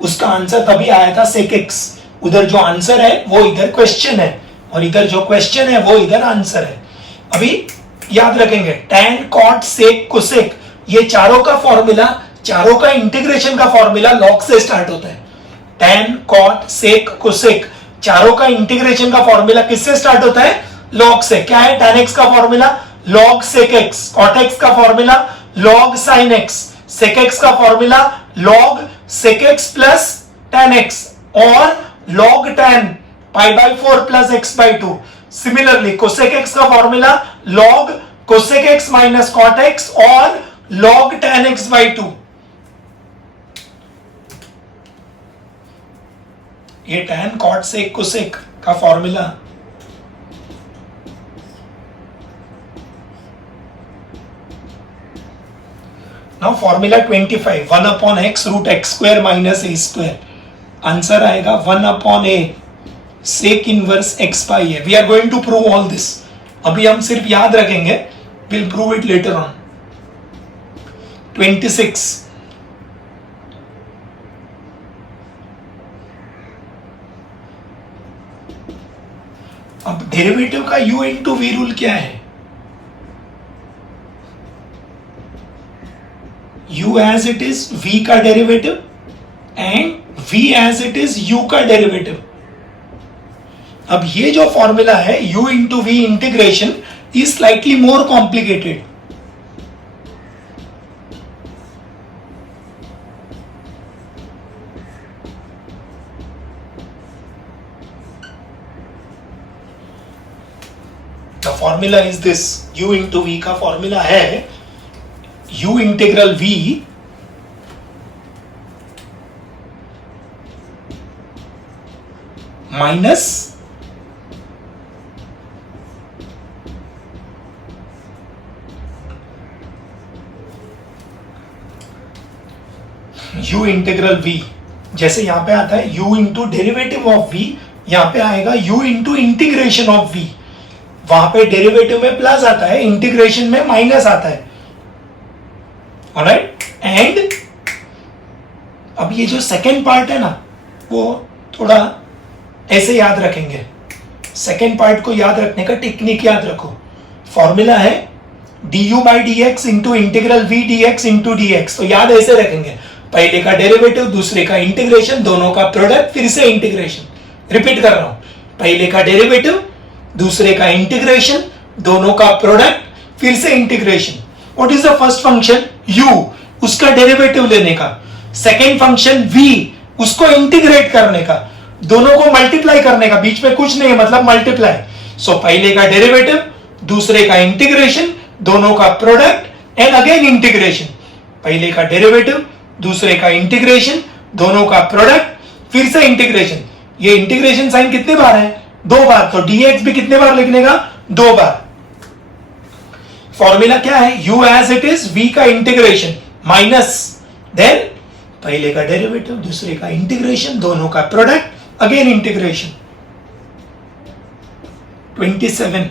उसका आंसर तभी आया था sec x. उधर जो आंसर है वो इधर क्वेश्चन है और इधर जो क्वेश्चन है वो इधर आंसर है. अभी याद रखेंगे tan cot sec cosec, ये चारों का फॉर्मूला, चारों का इंटीग्रेशन का फॉर्मूला log से स्टार्ट होता है. tan cot sec cosec चारों का इंटीग्रेशन का फॉर्मूला किससे स्टार्ट होता है? log से. क्या है tan x का formula? log sec x. cot x का formula log sin x. sec x का formula log sec x plus tan x और log tan pi by 4 plus x by 2. Similarly cosec x का formula log cosec x minus cot x और log tan x by 2, ये tan cot sec cosec का formula now formula 25 1 upon x root x square minus a square, answer आएगा 1 upon a sec inverse x by a. We are going to prove all this, अभी हम सिर्फ याद रखेंगे, will prove it later on. 26 अब derivative का u into we rule क्या है? u as it is v का derivative and v as it is u का डेरिवेटिव. अब ये जो फॉर्मूला है u into v integration is slightly more complicated. The formula is this, u into v का formula है u integral v minus u integral v, जैसे यहां पे आता है u into derivative of v, यहां पे आएगा u into integration of v. वहां पे डेरिवेटिव में प्लस आता है, इंटीग्रेशन में माइनस आता है. ऑलराइट, एंड अब ये जो सेकेंड पार्ट है ना, वो थोड़ा ऐसे याद रखेंगे. सेकेंड पार्ट को याद रखने का टेक्निक याद रखो. फॉर्मूला है du by d x into integral v d x into d x. तो याद ऐसे रखेंगे, पहले का डेरिवेटिव, दूसरे का इंटीग्रेशन, दोनों का प्रोडक्ट, फिर से इंटीग्रेशन. रिपीट कर रहा हूं, पहले का डेरिवेटिव, दूसरे का इंटीग्रेशन, दोनों का प्रोडक्ट, फिर से integration. What is the first function? u, उसका डेरिवेटिव लेने का. सेकेंड फंक्शन v, उसको इंटीग्रेट करने का, दोनों को मल्टीप्लाई करने का, बीच में कुछ नहीं है मतलब मल्टीप्लाई. सो पहले का डेरिवेटिव, दूसरे का इंटीग्रेशन, दोनों का प्रोडक्ट एंड अगेन इंटीग्रेशन. पहले का डेरिवेटिव, दूसरे का इंटीग्रेशन, दोनों का प्रोडक्ट, फिर से इंटीग्रेशन. ये इंटीग्रेशन साइन कितने बार है? 2 बार. तो dx भी कितने बार लिखने का? 2 बार. फॉर्मूला क्या है? u as it is v का इंटीग्रेशन माइनस देन पहले का डेरिवेटिव, दूसरे का इंटीग्रेशन, दोनों का product, again integration. 27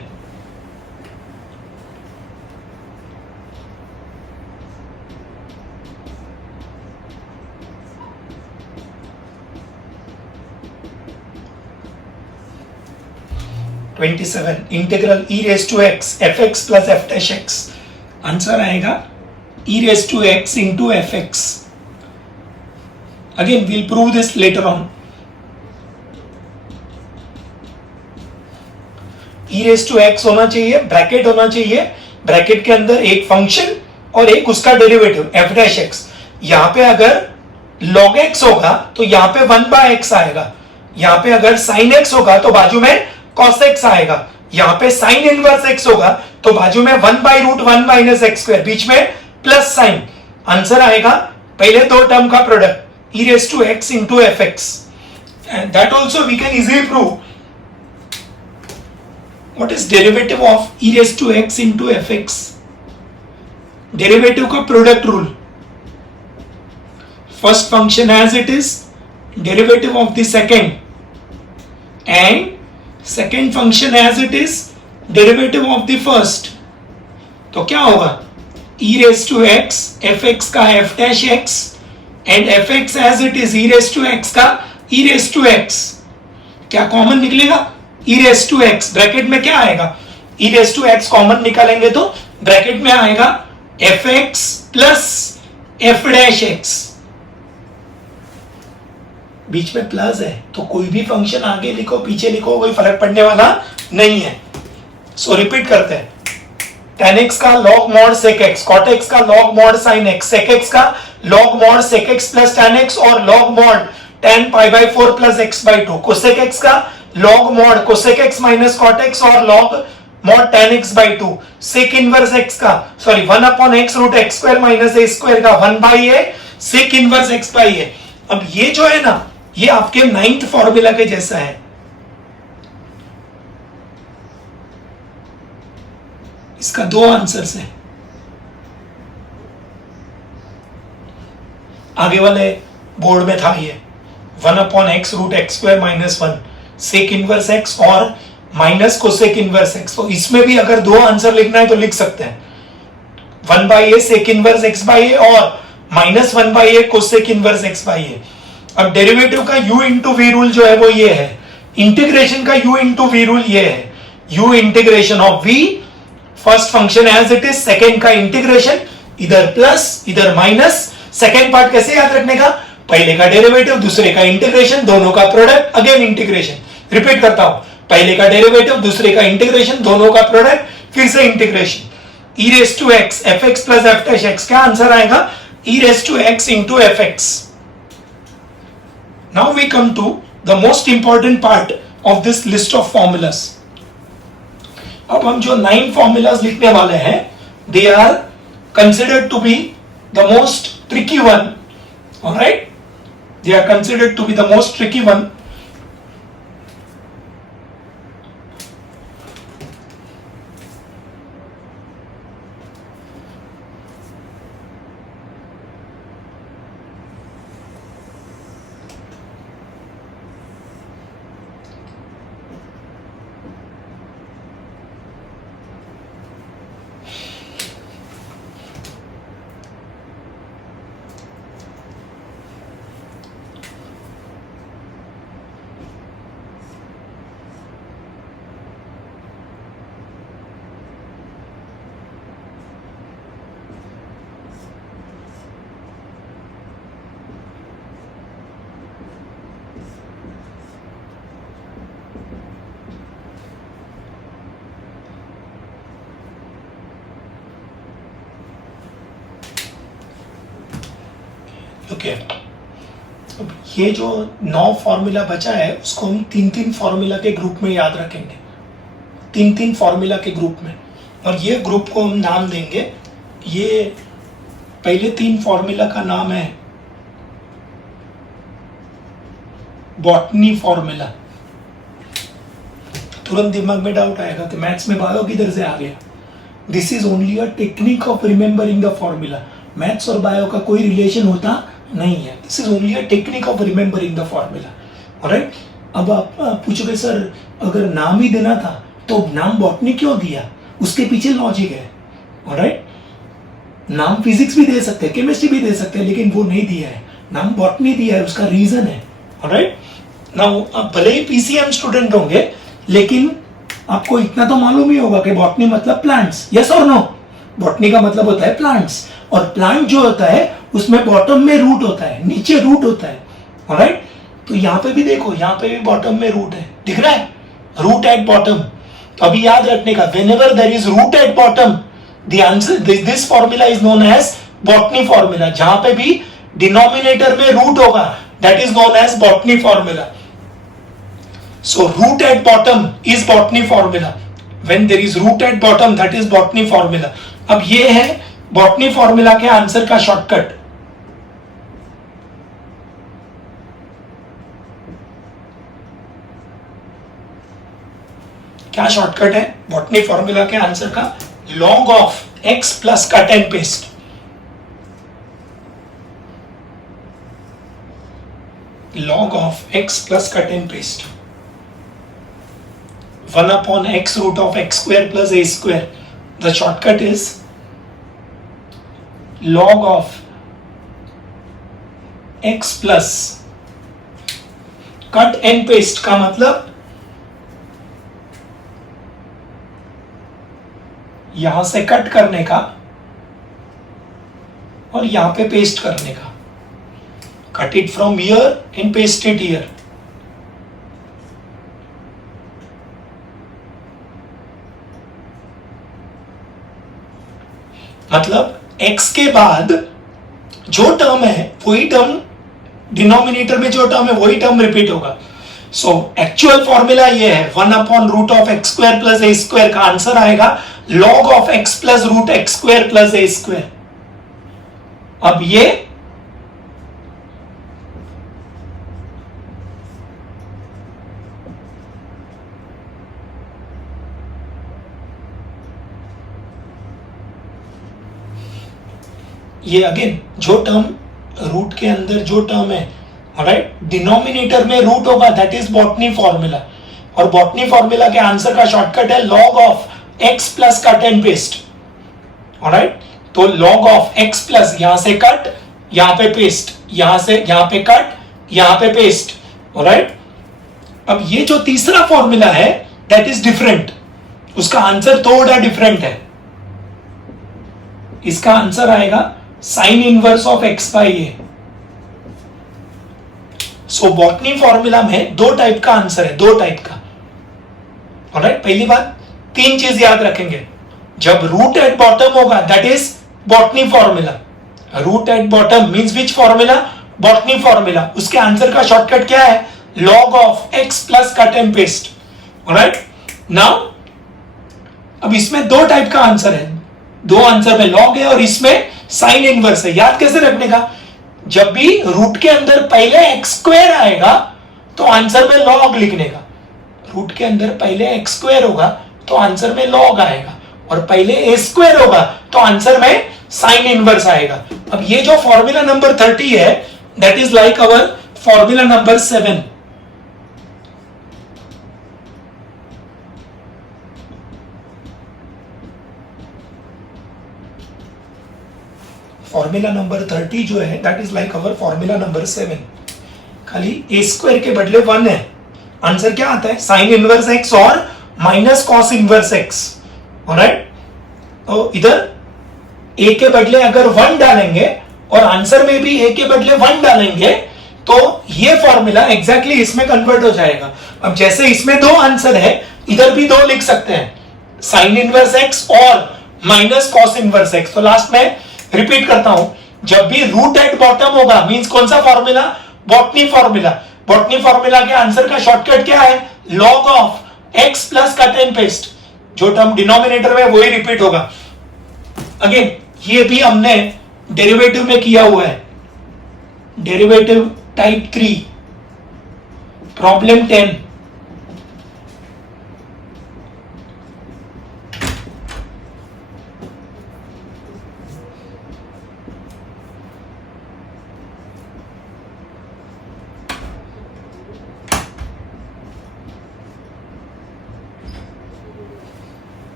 27 integral e raise to x f x plus f dash x. Answer आएगा e raise to x into f x. Again we'll prove this later on. e raise to x होना चाहिए, bracket होना चाहिए, bracket के अंदर एक function और एक उसका डेरिवेटिव एफ डैश एक्स. यहां पे अगर log x होगा तो यहां पे 1 बाय x आएगा. यहां पे अगर sin x होगा तो बाजू में cos x आएगा. यहां पे sin इनवर्स x होगा तो बाजू में 1 by root 1 minus x square, बीच में प्लस साइन. आंसर आएगा पहले 2 टर्म का product e raise to x into f x. And that also we can easily prove. What is derivative of e raise to x into f x? Derivative का product rule. First function as it is, derivative of the second, and second function as it is, derivative of the first. तो क्या होगा? e raise to x, f x का f dash x, and f x as it is e raise to x का e raise to x. क्या common निकलेगा? e raise to x. Bracket में क्या आएगा? e raise to x common निकालेंगे तो bracket में आएगा f x plus f dash x. बीच में प्लस है तो कोई भी फंक्शन आगे लिखो पीछे लिखो कोई फर्क पड़ने वाला नहीं है. सो रिपीट करते हैं. tan x का log mod sec x, cot x का log mod sin x, sec x का log mod sec x plus tan x और log mod tan pi by 4 plus x by 2, cosec x का log mod cosec x minus cot x और log mod tan x by 2 sec inverse x का sorry 1 upon x root x square minus a square का 1 by a sec inverse x by a। अब ये जो है ना ये आपके 9th फॉर्मूला के जैसा है। इसका 2 आंसर्स है। आगे वाले बोर्ड में था ये 1 upon x root x square minus 1 sec inverse x और माइनस कोसेक इनवर्स एक्स। तो इसमें भी अगर 2 आंसर लिखना है तो लिख सकते हैं 1 by a sec inverse x by a और minus 1 by a cosec inverse x by a. अब डेरिवेटिव का u इंटू वी रूल जो है वो ये है, इंटीग्रेशन का u इंटू वी रूल ये है, u integration of v first function as it is, second का इंटीग्रेशन इधर प्लस इधर माइनस। सेकेंड पार्ट कैसे याद रखने का, पहले का डेरिवेटिव दूसरे का इंटीग्रेशन दोनों का प्रोडक्ट अगेन इंटीग्रेशन। रिपीट करता हूं, पहले का डेरिवेटिव दूसरे का इंटीग्रेशन दोनों का प्रोडक्ट फिर से integration. e raise to x f x plus f dash x, क्या आंसर आएगा e raise to x into f x. Now we come to the most important part of this list of formulas. अब हम जो 9 formulas लिखने वाले हैं, they are considered to be the most tricky one. All right? They are considered to be the most tricky one. Okay अब ये जो 9 formula बचा है उसको हम 3-3 फॉर्मूला के ग्रुप में याद रखेंगे, 3-3 फॉर्मूला के ग्रुप में। और ये ग्रुप को हम नाम देंगे, ये पहले 3 फॉर्मूला का नाम है बॉटनी फॉर्मूला। तुरंत दिमाग में डाउट आएगा कि मैथ्स में बायो किधर से आ गया। This is only a technique of remembering the formula. Maths और बायो का कोई रिलेशन होता नहीं है। This is only a technique of remembering the formula. Alright, अब आप पूछोगे सर अगर नाम ही देना था तो नाम बॉटनी क्यों दिया, उसके पीछे लॉजिक है। ऑलराइट, नाम फिजिक्स भी दे सकते हैं, केमिस्ट्री भी दे सकते हैं, लेकिन वो नहीं दिया है, नाम बॉटनी दिया है, उसका रीजन है। ऑलराइट, नाउ आप भले ही पीसीएम स्टूडेंट होंगे लेकिन आपको इतना तो मालूम ही होगा कि बॉटनी मतलब प्लांट्स। यस और नो, बॉटनी का मतलब होता है प्लांट्स, और प्लांट जो होता है उसमें बॉटम में रूट होता है, नीचे रूट होता है। ऑलराइट, तो यहाँ पे भी देखो, यहाँ पे भी बॉटम में रूट है, दिख रहा है, रूट एट बॉटम। तो अभी याद रखने का, whenever there is root at bottom the answer, this formula is known as botany formula. जहां पे भी डिनोमिनेटर में रूट होगा that is known as botany formula. So root at bottom is botany formula. When there is root at bottom, that is botany formula. अब ये है botany formula के answer का शॉर्टकट। क्या शॉर्टकट है बॉटनी फॉर्मूला के answer का? log of x plus cut and paste. log of x plus cut and paste. 1 upon x root of x square plus a square. The shortcut is log of x plus cut and paste का मतलब यहां से cut करने का और यहां पे paste करने का। Cut it from here and paste it here. मतलब x के बाद जो टर्म है वही टर्म, डिनोमिनेटर में जो टर्म है वही टर्म रिपीट होगा। सो एक्चुअल फॉर्मूला ये है 1/√x² प्लस a² का आंसर आएगा log of x plus √x² plus a²। अब ये अगेन जो टर्म रूट के अंदर जो टर्म है, राइट, डिनोमिनेटर में रूट होगा, दैट इज बॉटनी फॉर्मूला। और बॉटनी फॉर्मूला के आंसर का शॉर्टकट है log of x plus cut and paste, right. तो log ऑफ x प्लस यहां से कट, यहां पे पेस्ट, यहां से यहां पे कट, यहां पे पेस्ट, राइट। अब ये जो तीसरा फॉर्मूला है दैट इज डिफरेंट, उसका आंसर थोड़ा डिफरेंट है। इसका आंसर आएगा sine inverse of x by A. So botany formula में दो टाइप का आंसर है, दो टाइप का, ऑलराइट। पहली बात, तीन चीज याद रखेंगे, जब रूट एट बॉटम होगा that is botany formula. Root at bottom means which formula? Botany formula. उसके आंसर का शॉर्टकट क्या है? log of x plus cut and paste, alright. Now अब इसमें दो टाइप का आंसर है, दो आंसर में log है और इसमें साइन इनवर्स है। याद कैसे रखने का? जब भी रूट के अंदर पहले x² आएगा तो आंसर में log लिखने का। रूट के अंदर पहले x² होगा तो आंसर में log आएगा, और पहले a² होगा तो आंसर में साइन इनवर्स आएगा। अब ये जो फॉर्मूला नंबर 30 है that is like our formula number 7। Formula number 30 जो है that is like our formula number 7। खाली a² के बदले 1 है। आंसर क्या आता है? साइन इनवर्स x और minus cos inverse x, alright. तो इधर a के बदले अगर 1 डालेंगे और आंसर में भी a के बदले 1 डालेंगे तो ये फॉर्मूला एग्जैक्टली इसमें कन्वर्ट हो जाएगा। अब जैसे इसमें दो आंसर है, इधर भी दो लिख सकते हैं, साइन इनवर्स x और माइनस कॉस इनवर्स x। तो लास्ट में रिपीट करता हूं, जब भी रूट एट बॉटम होगा मींस कौन सा formula? Botany formula. Botany formula के आंसर का शॉर्टकट क्या है? log of x plus cut and paste. जो टर्म डिनोमिनेटर में वही रिपीट होगा। अगेन ये भी हमने डेरिवेटिव में किया हुआ है, डेरिवेटिव टाइप 3 प्रॉब्लम 10।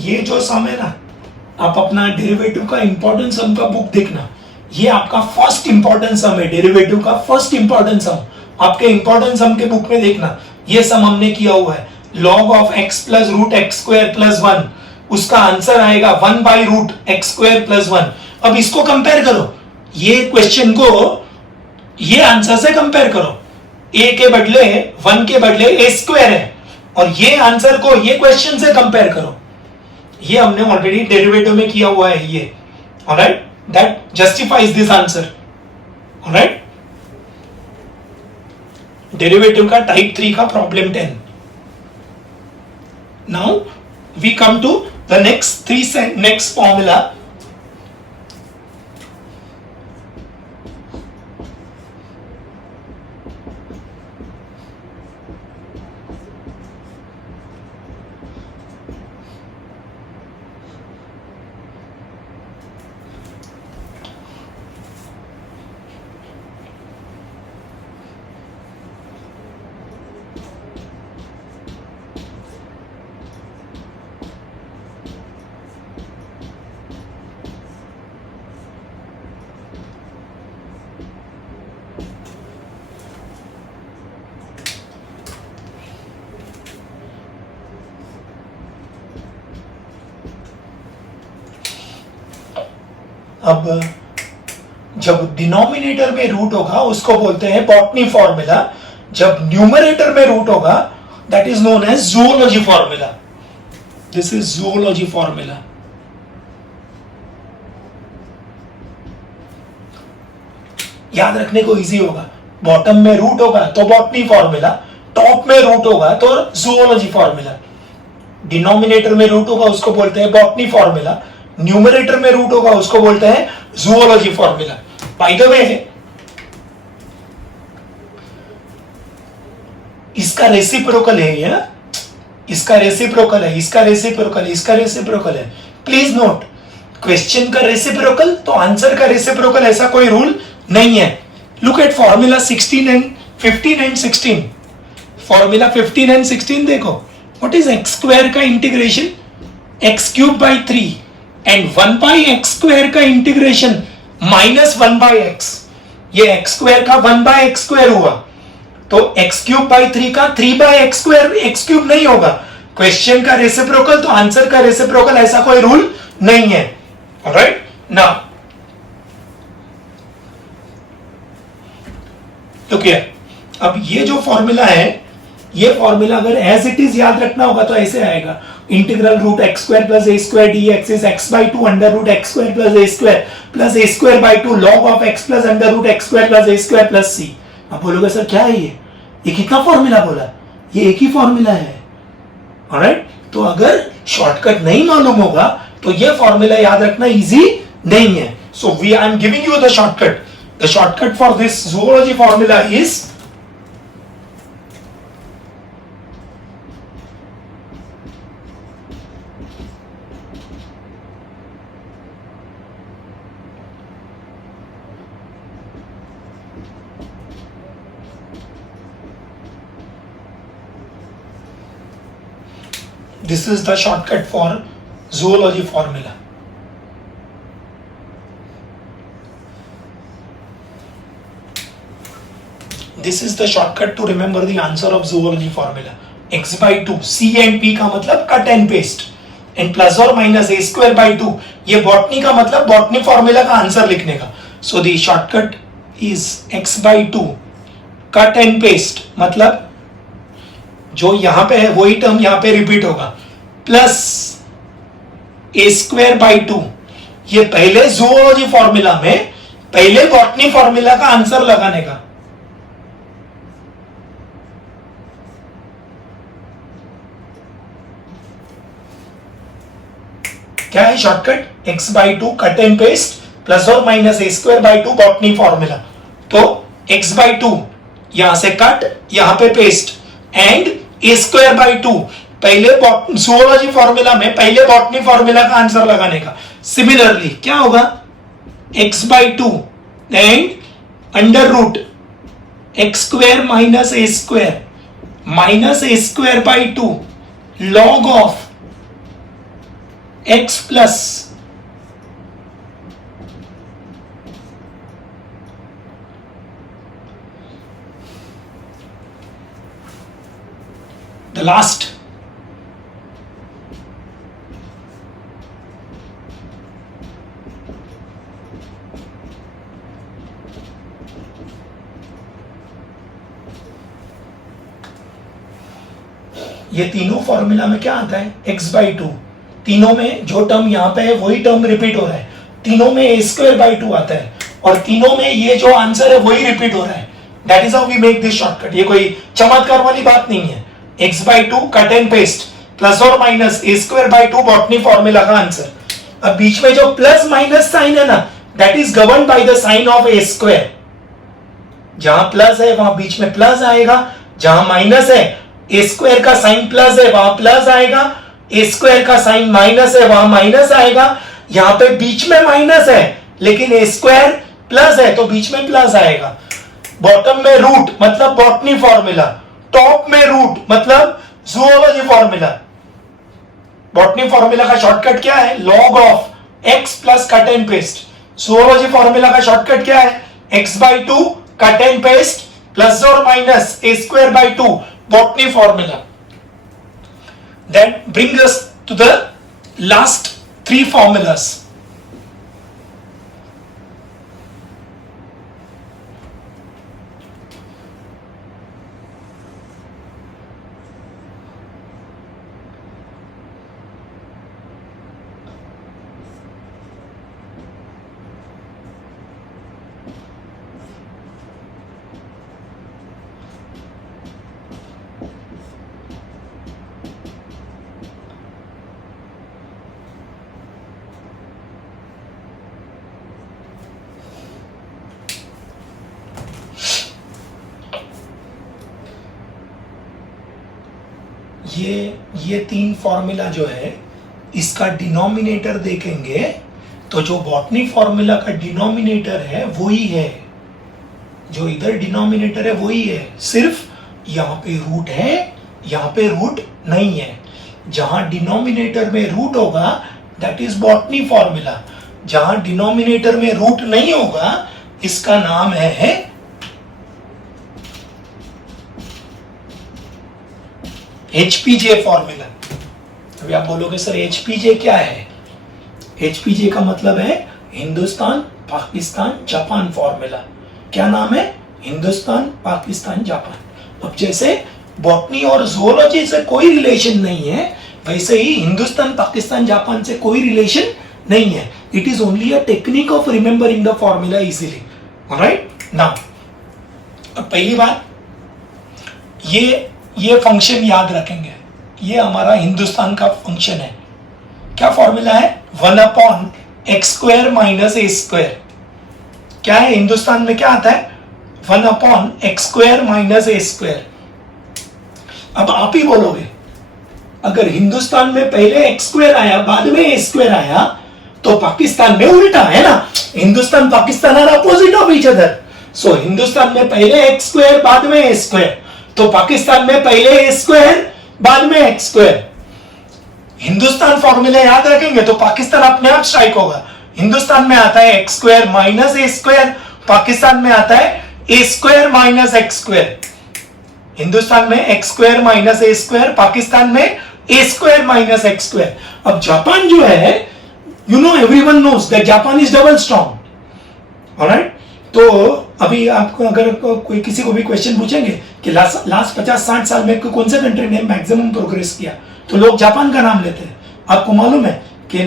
ये जो सम है ना, आप अपना डेरिवेटिव का इंपॉर्टेंट सम का बुक देखना, ये आपका फर्स्ट इंपॉर्टेंट सम है, डेरिवेटिव का फर्स्ट इंपॉर्टेंट सम आपके इंपॉर्टेंट सम के बुक में देखना। ये सम हमने किया हुआ है, log of x plus √x² plus 1, उसका आंसर आएगा 1/√x² प्लस 1। अब इसको कंपेयर करो, ये क्वेश्चन को ये आंसर से कंपेयर करो। a के बदले 1 के बदले a² है, और ये आंसर को ये क्वेश्चन से कंपेयर करो। ये हमने ऑलरेडी डेरिवेटिव में किया हुआ है ये, alright. That justifies this answer, alright. Derivative का टाइप 3 का problem 10। Now we come to the next formula. अब जब डिनोमिनेटर में रूट होगा उसको बोलते हैं बॉटनी फॉर्मूला, जब न्यूमरेटर में रूट होगा that is known as zoology formula. This is zoology formula. याद रखने को इजी होगा, बॉटम में रूट होगा तो बॉटनी फॉर्मूला, टॉप में रूट होगा तो जूलॉजी फॉर्मूला। डिनोमिनेटर में रूट होगा उसको बोलते हैं बॉटनी फॉर्मूला, न्यूमरेटर में रूट होगा उसको बोलते हैं zoology formula. By the way, इसका रेसिप्रोकल है ये, इसका रेसिप्रोकल है, इसका रेसिप्रोकल है, इसका रेसिप्रोकल है। प्लीज नोट, क्वेश्चन का रेसिप्रोकल तो आंसर का रेसिप्रोकल, ऐसा कोई रूल नहीं है। Look at formula 15 and 16। Formula 15 and 16 देखो। व्हाट इज एक्स स्क्वायर का integration? X cube by 3 and 1 by x square का इंटीग्रेशन माइनस 1 बाई एक्स। ये एक्स स्क्वायर का 1 बाई एक्स स्क्वायर हुआ, तो एक्स क्यूब बाई 3 का 3 by x square x cube नहीं होगा। क्वेश्चन का रेसिप्रोकल तो आंसर का रेसिप्रोकल, ऐसा कोई रूल नहीं है। Alright, now look here. अब ये जो फॉर्मूला है, ये फॉर्मूला अगर एज इट इज याद रखना होगा तो ऐसे आएगा, integral root x square plus a square d x is x by 2 under root x square plus a square by 2 log of x plus under root x square plus a square plus C. आप बोलोगे sir क्या है ये कितना formula बोला? ये एक ही formula है। ऑलराइट, तो अगर शॉर्टकट नहीं मालूम होगा तो ये फॉर्मूला याद रखना इजी नहीं है। So we I am giving you the shortcut. The shortcut for this zoology formula is this is the shortcut for zoology formula. This is the shortcut to remember the answer of zoology formula. X by 2, C and P का मतलब cut and paste, and plus or minus A square by 2 ये botany का मतलब botany formula का answer लिखने का। So the shortcut is X by 2 cut and paste, मतलब जो यहां पे है वही टर्म यहां पे रिपीट होगा, प्लस ए स्क्वायर बाई 2। ये पहले जूलॉजी फॉर्मूला में पहले बॉटनी फॉर्मूला का आंसर लगाने का। क्या है shortcut? x by 2 cut and paste plus और minus a square by 2 botany formula. तो x बाई 2 यहां से कट, यहां पे paste, and a square by 2 पहले जूलॉजी फॉर्मूला में पहले बॉटनी फॉर्मूला का आंसर लगाने का। सिमिलरली क्या होगा? x by 2 and under root x square minus a square by 2 log of x plus the last ये तीनों फॉर्मूला में क्या आता है? x बाई 2, तीनों में जो टर्म यहां पे है वही टर्म रिपीट हो रहा है। तीनों में a स्क्वायर बाई 2 आता है और तीनों में ये जो आंसर है वही रिपीट हो रहा है। That is how we make this shortcut. ये कोई चमत्कार वाली बात नहीं है। x by 2 cut and paste plus और minus a square by 2 botany formula का आंसर। अब बीच में जो प्लस माइनस साइन है ना, that is govern by the sign of a square. जहां प्लस है वहां बीच में प्लस आएगा, जहां माइनस है ए स्क्वायर का साइन प्लस है वहां प्लस आएगा, ए स्क्वायर का साइन माइनस है वहां माइनस आएगा। यहां पे बीच में माइनस है लेकिन ए स्क्वायर प्लस है तो बीच में प्लस आएगा। बॉटम में रूट मतलब बॉटनी फॉर्मूला, टॉप में रूट मतलब जूलॉजी फॉर्मूला। बॉटनी फॉर्मूला का शॉर्टकट क्या है? Log of x plus cut and paste. Zoology formula का शॉर्टकट क्या है? X by 2 cut and paste plus और minus a square by 2 botany formula. That brings us to the last 3 formulas. ये तीन formula जो है इसका डिनोमिनेटर देखेंगे तो जो बॉटनी फॉर्मूला का डिनोमिनेटर है वही है, जो इधर डिनोमिनेटर है वही है, सिर्फ यहाँ पे रूट है, यहाँ पे रूट नहीं है। जहां डिनोमिनेटर में रूट होगा दैट इज बॉटनी फॉर्मूला, जहां डिनोमिनेटर में रूट नहीं होगा इसका नाम है एचपीजे फॉर्मूला। अभी आप बोलोगे सर एचपीजे क्या है? एचपीजे का मतलब है हिंदुस्तान पाकिस्तान जापान फॉर्मूला। क्या नाम है? हिंदुस्तान पाकिस्तान जापान। अब जैसे बॉटनी और ज़ूलॉजी से कोई रिलेशन नहीं है, वैसे ही हिंदुस्तान पाकिस्तान जापान से कोई रिलेशन नहीं है। It is only a technique of remembering the formula easily. Alright, now अब पहली बात ये फंक्शन याद रखेंगे, ये हमारा हिंदुस्तान का फंक्शन है। क्या फॉर्मूला है? 1/x² - a²। क्या है हिंदुस्तान में? क्या आता है? 1/x² - a²। अब आप ही बोलोगे अगर हिंदुस्तान में पहले x² आया बाद में a² आया तो पाकिस्तान में उल्टा है ना, Hindustan Pakistan are opposite of each other. So Hindustan में पहले x² बाद में a², तो पाकिस्तान में पहले a² बाद में x²। हिंदुस्तान फॉर्मूला याद रखेंगे तो पाकिस्तान अपने आप स्ट्राइक होगा। हिंदुस्तान में आता है x² - a², पाकिस्तान में आता है a² - x²। हिंदुस्तान में x² - a², पाकिस्तान में a² - x²। अब जापान जो है, you know everyone knows that Japan is double strong. Alright, तो अभी आपको अगर कोई किसी को भी क्वेश्चन पूछेंगे कि लास्ट 50-60 साल में कौन से कंट्री ने मैक्सिमम प्रोग्रेस किया, तो लोग जापान का नाम लेते हैं। आपको मालूम है कि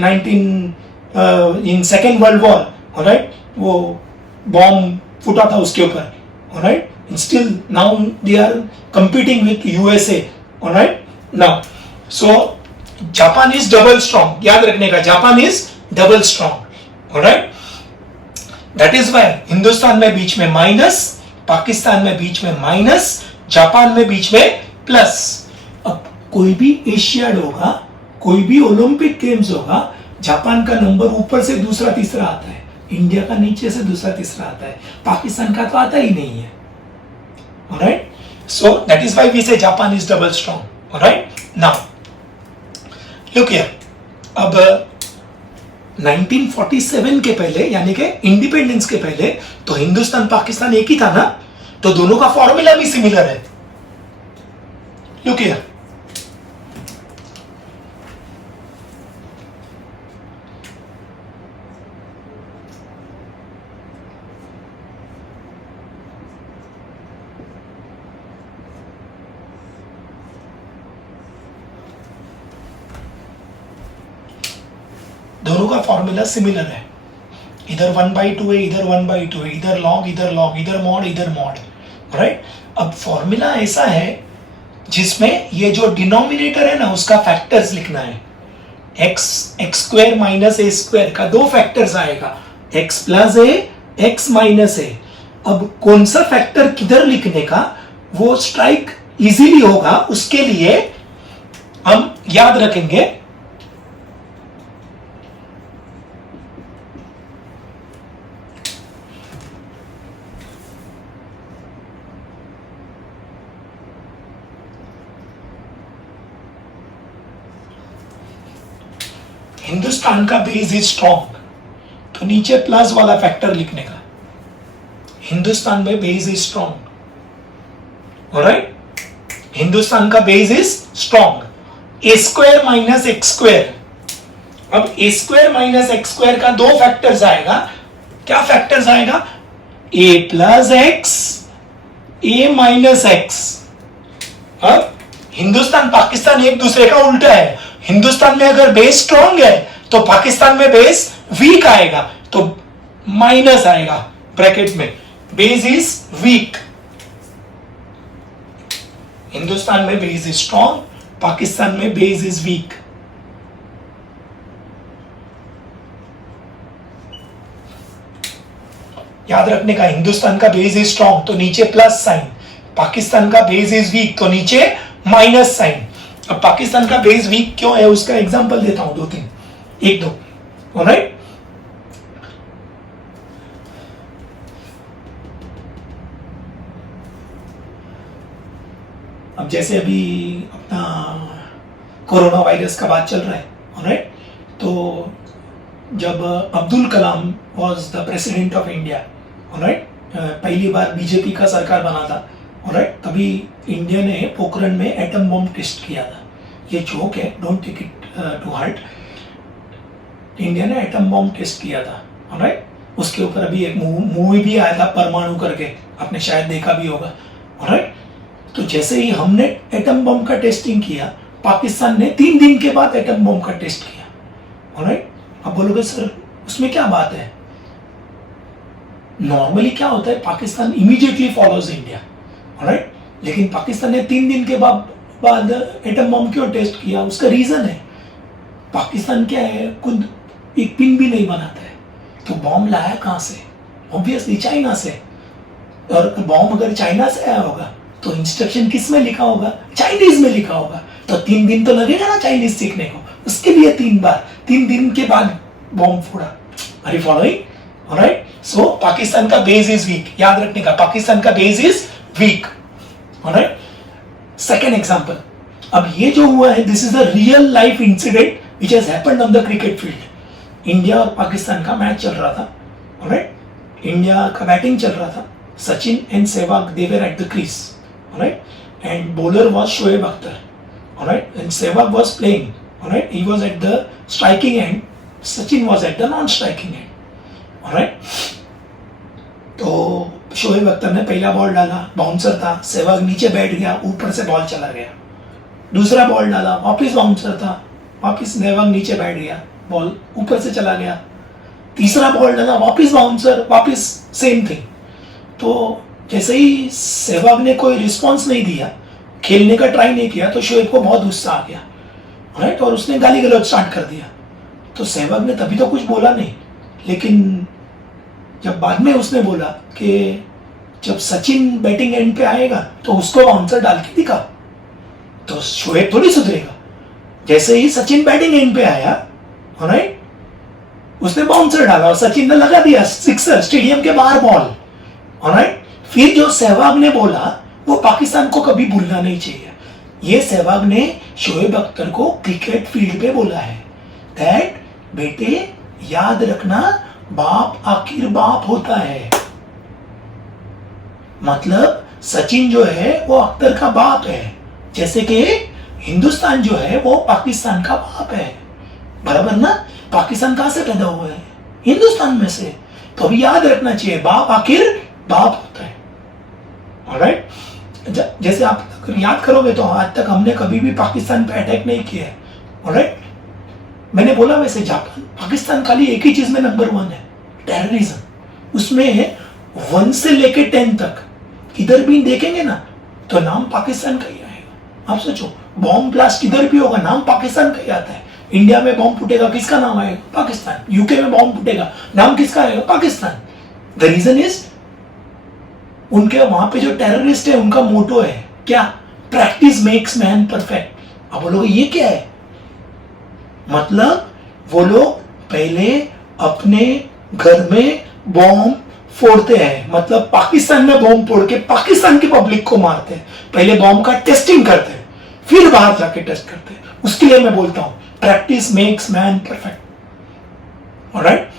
in second world war, alright, वो बॉम्ब फूटा था उसके ऊपर, alright, still now they are competing with USA, all right? Now, so Japan is double strong. याद रखने का, Japan is double strong, all right? That is why Hindustan में बीच में माइनस, पाकिस्तान में बीच में माइनस, जापान में बीच में प्लस। अब कोई भी एशियाड होगा, कोई भी ओलंपिक गेम्स होगा, जापान का नंबर ऊपर से दूसरा तीसरा आता है, इंडिया का नीचे से दूसरा तीसरा आता है, पाकिस्तान का तो आता ही नहीं है। Alright, so that is why we say Japan is double strong. Alright, now look here. अब 1947 के पहले यानी कि इंडिपेंडेंस के पहले तो हिंदुस्तान पाकिस्तान एक ही था ना, तो दोनों का फॉर्मूला भी सिमिलर है। लुक हियर, दोनों का फॉर्मूला सिमिलर है। इधर 1/2 है, इधर 1/2 है, इधर लॉग, इधर लॉग, इधर मॉड, इधर मॉड। राइट, अब फॉर्मूला ऐसा है जिसमें ये जो डिनोमिनेटर है ना उसका फैक्टर्स लिखना है। x² - a² का दो फैक्टर्स आएगा, x + a, x - a। अब कौन सा फैक्टर किधर लिखने का वो स्ट्राइक इजीली होगा, उसके लिए हम याद रखेंगे हिंदुस्तान का बेस इज स्ट्रॉन्ग, तो नीचे प्लस वाला फैक्टर लिखने का, हिंदुस्तान में base is strong. Alright, Hindustan का base is strong. a² - x², अब a² - x² का दो फैक्टर्स आएगा। क्या फैक्टर्स आएगा? a + x, a - x। अब हिंदुस्तान पाकिस्तान एक दूसरे का उल्टा है। हिंदुस्तान में अगर बेस स्ट्रॉन्ग है तो पाकिस्तान में बेस वीक आएगा, तो माइनस आएगा ब्रैकेट में, बेस इज वीक। हिंदुस्तान में बेस इज स्ट्रॉन्ग, पाकिस्तान में बेस इज वीक। याद रखने का, हिंदुस्तान का बेस इज स्ट्रॉन्ग तो नीचे प्लस साइन, पाकिस्तान का बेस इज वीक तो नीचे माइनस साइन। अब पाकिस्तान का बेस वीक क्यों है उसका एग्जांपल देता हूं, दो तीन, एक दो, ऑलराइट। अब जैसे अभी अपना कोरोना वायरस का बात चल रहा है, ऑलराइट। तो जब Abdul Kalam was the president of India, alright, पहली बार बीजेपी का सरकार बना था, ऑलराइट, तभी इंडिया ने पोखरण में एटम बॉम्ब टेस्ट किया था। ये जोक है, don't take it to heart. India ने एटम बॉम्ब टेस्ट किया था, ऑलराइट। उसके ऊपर अभी एक मूवी भी आया था परमाणु करके, आपने शायद देखा भी होगा, ऑलराइट। तो जैसे ही हमने एटम बॉम्ब का टेस्टिंग किया, पाकिस्तान ने 3 दिन के बाद एटम बॉम्ब का टेस्ट किया, ऑलराइट। अब बोलोगे सर उसमें क्या बात है? नॉर्मली क्या होता है, Pakistan immediately follows India, alright. लेकिन पाकिस्तान ने 3 दिन के बाद एटम बॉम्ब क्यों टेस्ट किया? उसका रीजन है, पाकिस्तान क्या है, खुद एक पिन भी नहीं बनाता है, तो बॉम्ब लाया कहां से? ऑब्वियसली चाइना से। और बॉम्ब अगर चाइना से आया होगा तो इंस्ट्रक्शन किस में लिखा होगा? चाइनीज में लिखा होगा। तो 3 दिन तो लगेगा ना चाइनीज सीखने को, उसके लिए 3 दिन के बाद बॉम्ब फोड़ा। Are you following? Alright. So Pakistan का बेस इज वीक, याद रखने का, पाकिस्तान का base is weak, alright. Second example, अब ये जो हुआ है, this is the real life incident which has happened on the cricket field. India और पाकिस्तान का मैच चल रहा था, ऑलराइट। इंडिया का बैटिंग चल रहा था, Sachin and Sehwag they were at the crease, alright, and bowler was Shoaib Akhtar, alright, and Sehwag was playing, alright, he was at the striking and, Sachin was at the non striking and, alright. तो शोएब अख्तर ने पहला ball डाला, bouncer था, सहवाग नीचे बैठ गया, ऊपर से बॉल चला गया। दूसरा बॉल डाला, वापिस बाउंसर था, वापिस सहवाग नीचे बैठ गया, बॉल ऊपर से चला गया। तीसरा बॉल डाला, वापिस बाउंसर, वापिस सेम थिंग। तो जैसे ही सहवाग ने कोई रिस्पॉन्स नहीं दिया, खेलने का ट्राई नहीं किया, तो शोएब को बहुत गुस्सा आ गया, राइट, और उसने गाली गलौज स्टार्ट कर दिया। तो सहवाग ने तभी तो कुछ बोला नहीं, लेकिन जब बाद में उसने बोला कि जब सचिन बैटिंग एंड पे आएगा तो उसको बाउंसर डाल के दिखा, तो शोएब थोड़ी सुधरेगा। जैसे ही सचिन बैटिंग एंड पे आया, राइट, उसने बाउंसर डाला और सचिन ने लगा दिया सिक्सर, स्टेडियम के बाहर बॉल, ऑलराइट। फिर जो सहवाग ने बोला वो पाकिस्तान को कभी भूलना नहीं चाहिए। ये सहवाग ने शोएब अख्तर को क्रिकेट फील्ड पे बोला है दैट बेटे याद रखना, बाप आखिर बाप होता है। मतलब सचिन जो है वो अख्तर का बाप है, जैसे कि हिंदुस्तान जो है वो पाकिस्तान का बाप है, बराबर ना। पाकिस्तान कहां से पैदा हुआ है? हिंदुस्तान में से। तो अभी याद रखना चाहिए, बाप आखिर बाप होता है, ऑलराइट। जैसे आप याद करोगे तो आज तक हमने कभी भी पाकिस्तान पे अटैक नहीं किया है, ऑलराइट। मैंने बोला वैसे जापान, पाकिस्तान खाली एक ही चीज में नंबर 1 है, टेररिज्म। उसमें 1 से लेके 10 तक किधर भी देखेंगे ना तो नाम पाकिस्तान का ही आएगा। आप सोचो, बॉम्ब ब्लास्ट किधर भी होगा नाम पाकिस्तान का ही आता है। इंडिया में बॉम्ब फूटेगा, किसका नाम आएगा? पाकिस्तान। यूके में बॉम्ब फूटेगा, नाम किसका आएगा? पाकिस्तान। द रीजन इज उनके वहां पे जो टेररिस्ट है उनका मोटो है क्या? Practice makes man perfect. अब बोलोगे ये क्या है? मतलब वो लोग पहले अपने घर में बॉम्ब फोड़ते हैं, मतलब पाकिस्तान में बॉम्ब फोड़ के पाकिस्तान की पब्लिक को मारते हैं। पहले बॉम्ब का टेस्टिंग करते हैं, फिर बाहर जाके टेस्ट करते हैं। उसके लिए मैं बोलता हूं practice makes man perfect, alright.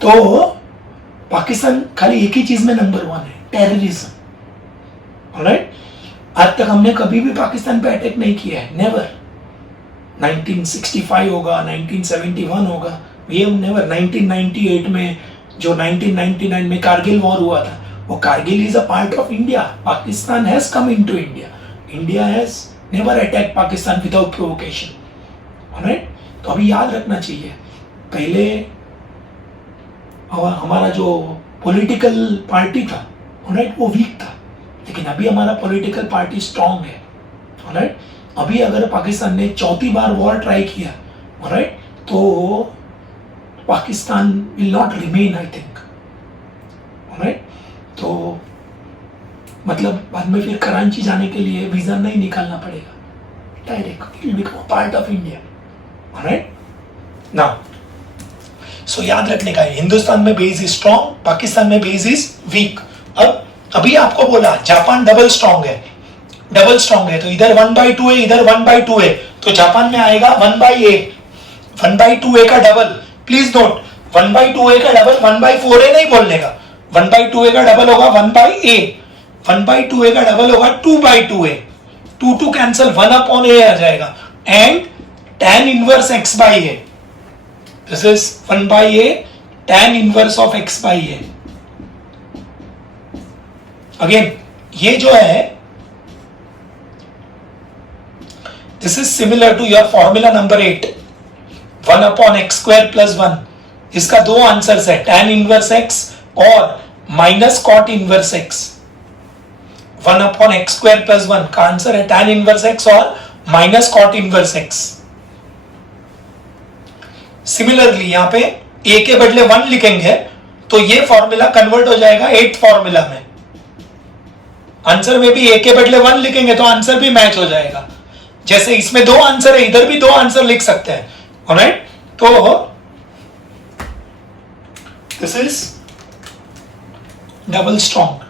तो पाकिस्तान खाली एक ही चीज में नंबर 1 है, टेररिज्म, ऑलराइट। आज तक हमने कभी भी पाकिस्तान पे अटैक नहीं किया है, नेवर। 1965 होगा, 1971 होगा, वी हैव नेवर। 1998 में जो 1999 में कारगिल वॉर हुआ था, वो Kargil is a part of India. Pakistan has come into India, India has never attack Pakistan without provocation, alright. तो अभी याद रखना चाहिए, पहले हमारा जो पॉलिटिकल पार्टी था, ऑलराइट, वो वीक था, लेकिन अभी हमारा पॉलिटिकल पार्टी स्ट्रांग है, ऑलराइट। अभी अगर पाकिस्तान ने 4थी बार वॉर ट्राई किया, ऑलराइट, तो Pakistan will not remain, I think, alright. तो मतलब बाद में फिर कराची जाने के लिए वीज़ा नहीं निकालना पड़ेगा, direct. It will become a part of India. Alright? Now, so याद रखने का है, हिंदुस्तान में बेस इज स्ट्रॉन्ग, पाकिस्तान में बेस इज वीक. अब अभी आपको बोला जापान डबल स्ट्रॉन्ग है, तो इधर 1/2 है, इधर 1/2 है, तो जापान में आएगा 1/a. 1/2a का डबल, प्लीज नोट, 1/2a का डबल 1/4a नहीं बोलने का. 1/2a का डबल होगा 1/a. 1/2a का डबल होगा 2/2a. 2 कैंसिल, 1/a आ जाएगा. And tan inverse x by a. This is 1/a tan inverse of x by a. Again, ये जो है, this is similar to your formula number 8. 1/x square plus 1. इसका दो answers है, tan inverse x और minus cot inverse x. 1/x square plus 1 का answer है tan inverse x और minus cot inverse x. Similarly यहां पे a के बदले 1 लिखेंगे तो ये फॉर्मूला कन्वर्ट हो जाएगा 8 फॉर्मूला में. आंसर में भी a के बदले 1 लिखेंगे तो आंसर भी मैच हो जाएगा. जैसे इसमें दो आंसर है, इधर भी दो आंसर लिख सकते हैं. ऑलराइट, तो this is double strong.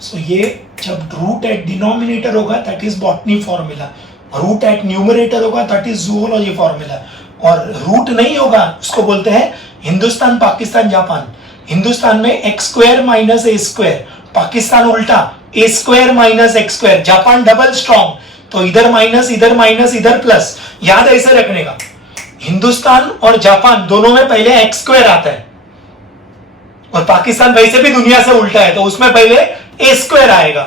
So ये जब रूट एट डिनोमिनेटर होगा that is botany formula, root at numerator होगा दैट इज जूलॉजी फॉर्मूला, और रूट नहीं होगा उसको बोलते हैं हिंदुस्तान, पाकिस्तान, जापान. हिंदुस्तान में x square minus a square, Pakistan उल्टा a square minus x square, Japan double strong, तो इधर माइनस इधर प्लस. याद ऐसे रखने का, हिंदुस्तान और जापान दोनों में पहले एक्स स्क्वायर आता है, और पाकिस्तान वैसे भी दुनिया से उल्टा है तो उसमें पहले ए स्क्वायर आएगा.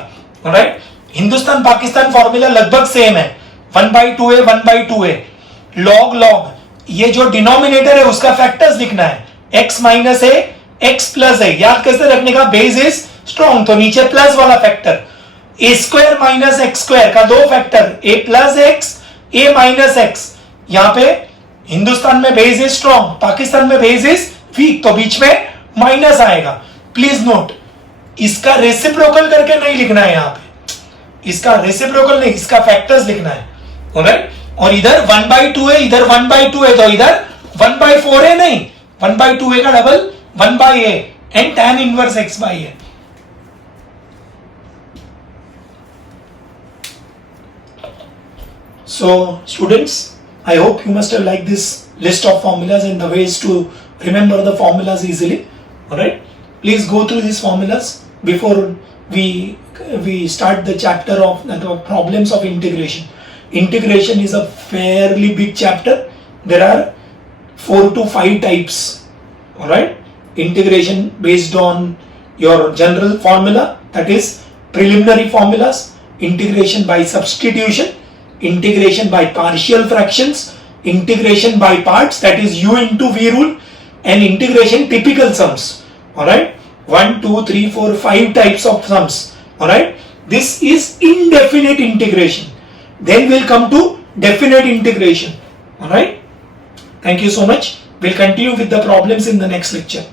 राइट, हिंदुस्तान पाकिस्तान फॉर्मूला लगभग सेम है, 1/2a 1/2a. लॉग ये जो डिनोमिनेटर है उसका फैक्टर्स लिखना है, x माइनस ए x प्लस ए. याद कैसे रखने का, बेस इज स्ट्रॉन्ग तो नीचे प्लस वाला फैक्टर, ए स्क्वायर माइनस एक्स स्क्वायर का दो फैक्टर, ए प्लस एक्स ए माइनस एक्स. यहां पे हिंदुस्तान में बेस इज स्ट्रॉन्ग, पाकिस्तान में बेस इज वीक, तो बीच में माइनस आएगा. प्लीज नोट, इसका रेसिप्रोकल करके नहीं लिखना है, यहां पे इसका रेसिप्रोकल नहीं, इसका फैक्टर्स लिखना है. ऑलराइट, और इधर 1/2 है, इधर 1/2 है, तो इधर 1/4 है नहीं, 1/2a का double 1/a and tan inverse x by a. So students, I hope you must have liked this list of formulas and the ways to remember the formulas easily. Alright, please go through these formulas before we start the chapter of the problems of integration. Integration is a fairly big chapter. There are 4 to 5 types. Alright, integration based on your general formula, that is preliminary formulas, integration by substitution, integration by partial fractions, integration by parts, that is u into v rule, and integration typical sums. Alright, 1 2 3 4 5 types of sums. Alright, this is indefinite integration. Then we'll come to definite integration. Alright, thank you so much. We'll continue with the problems in the next lecture.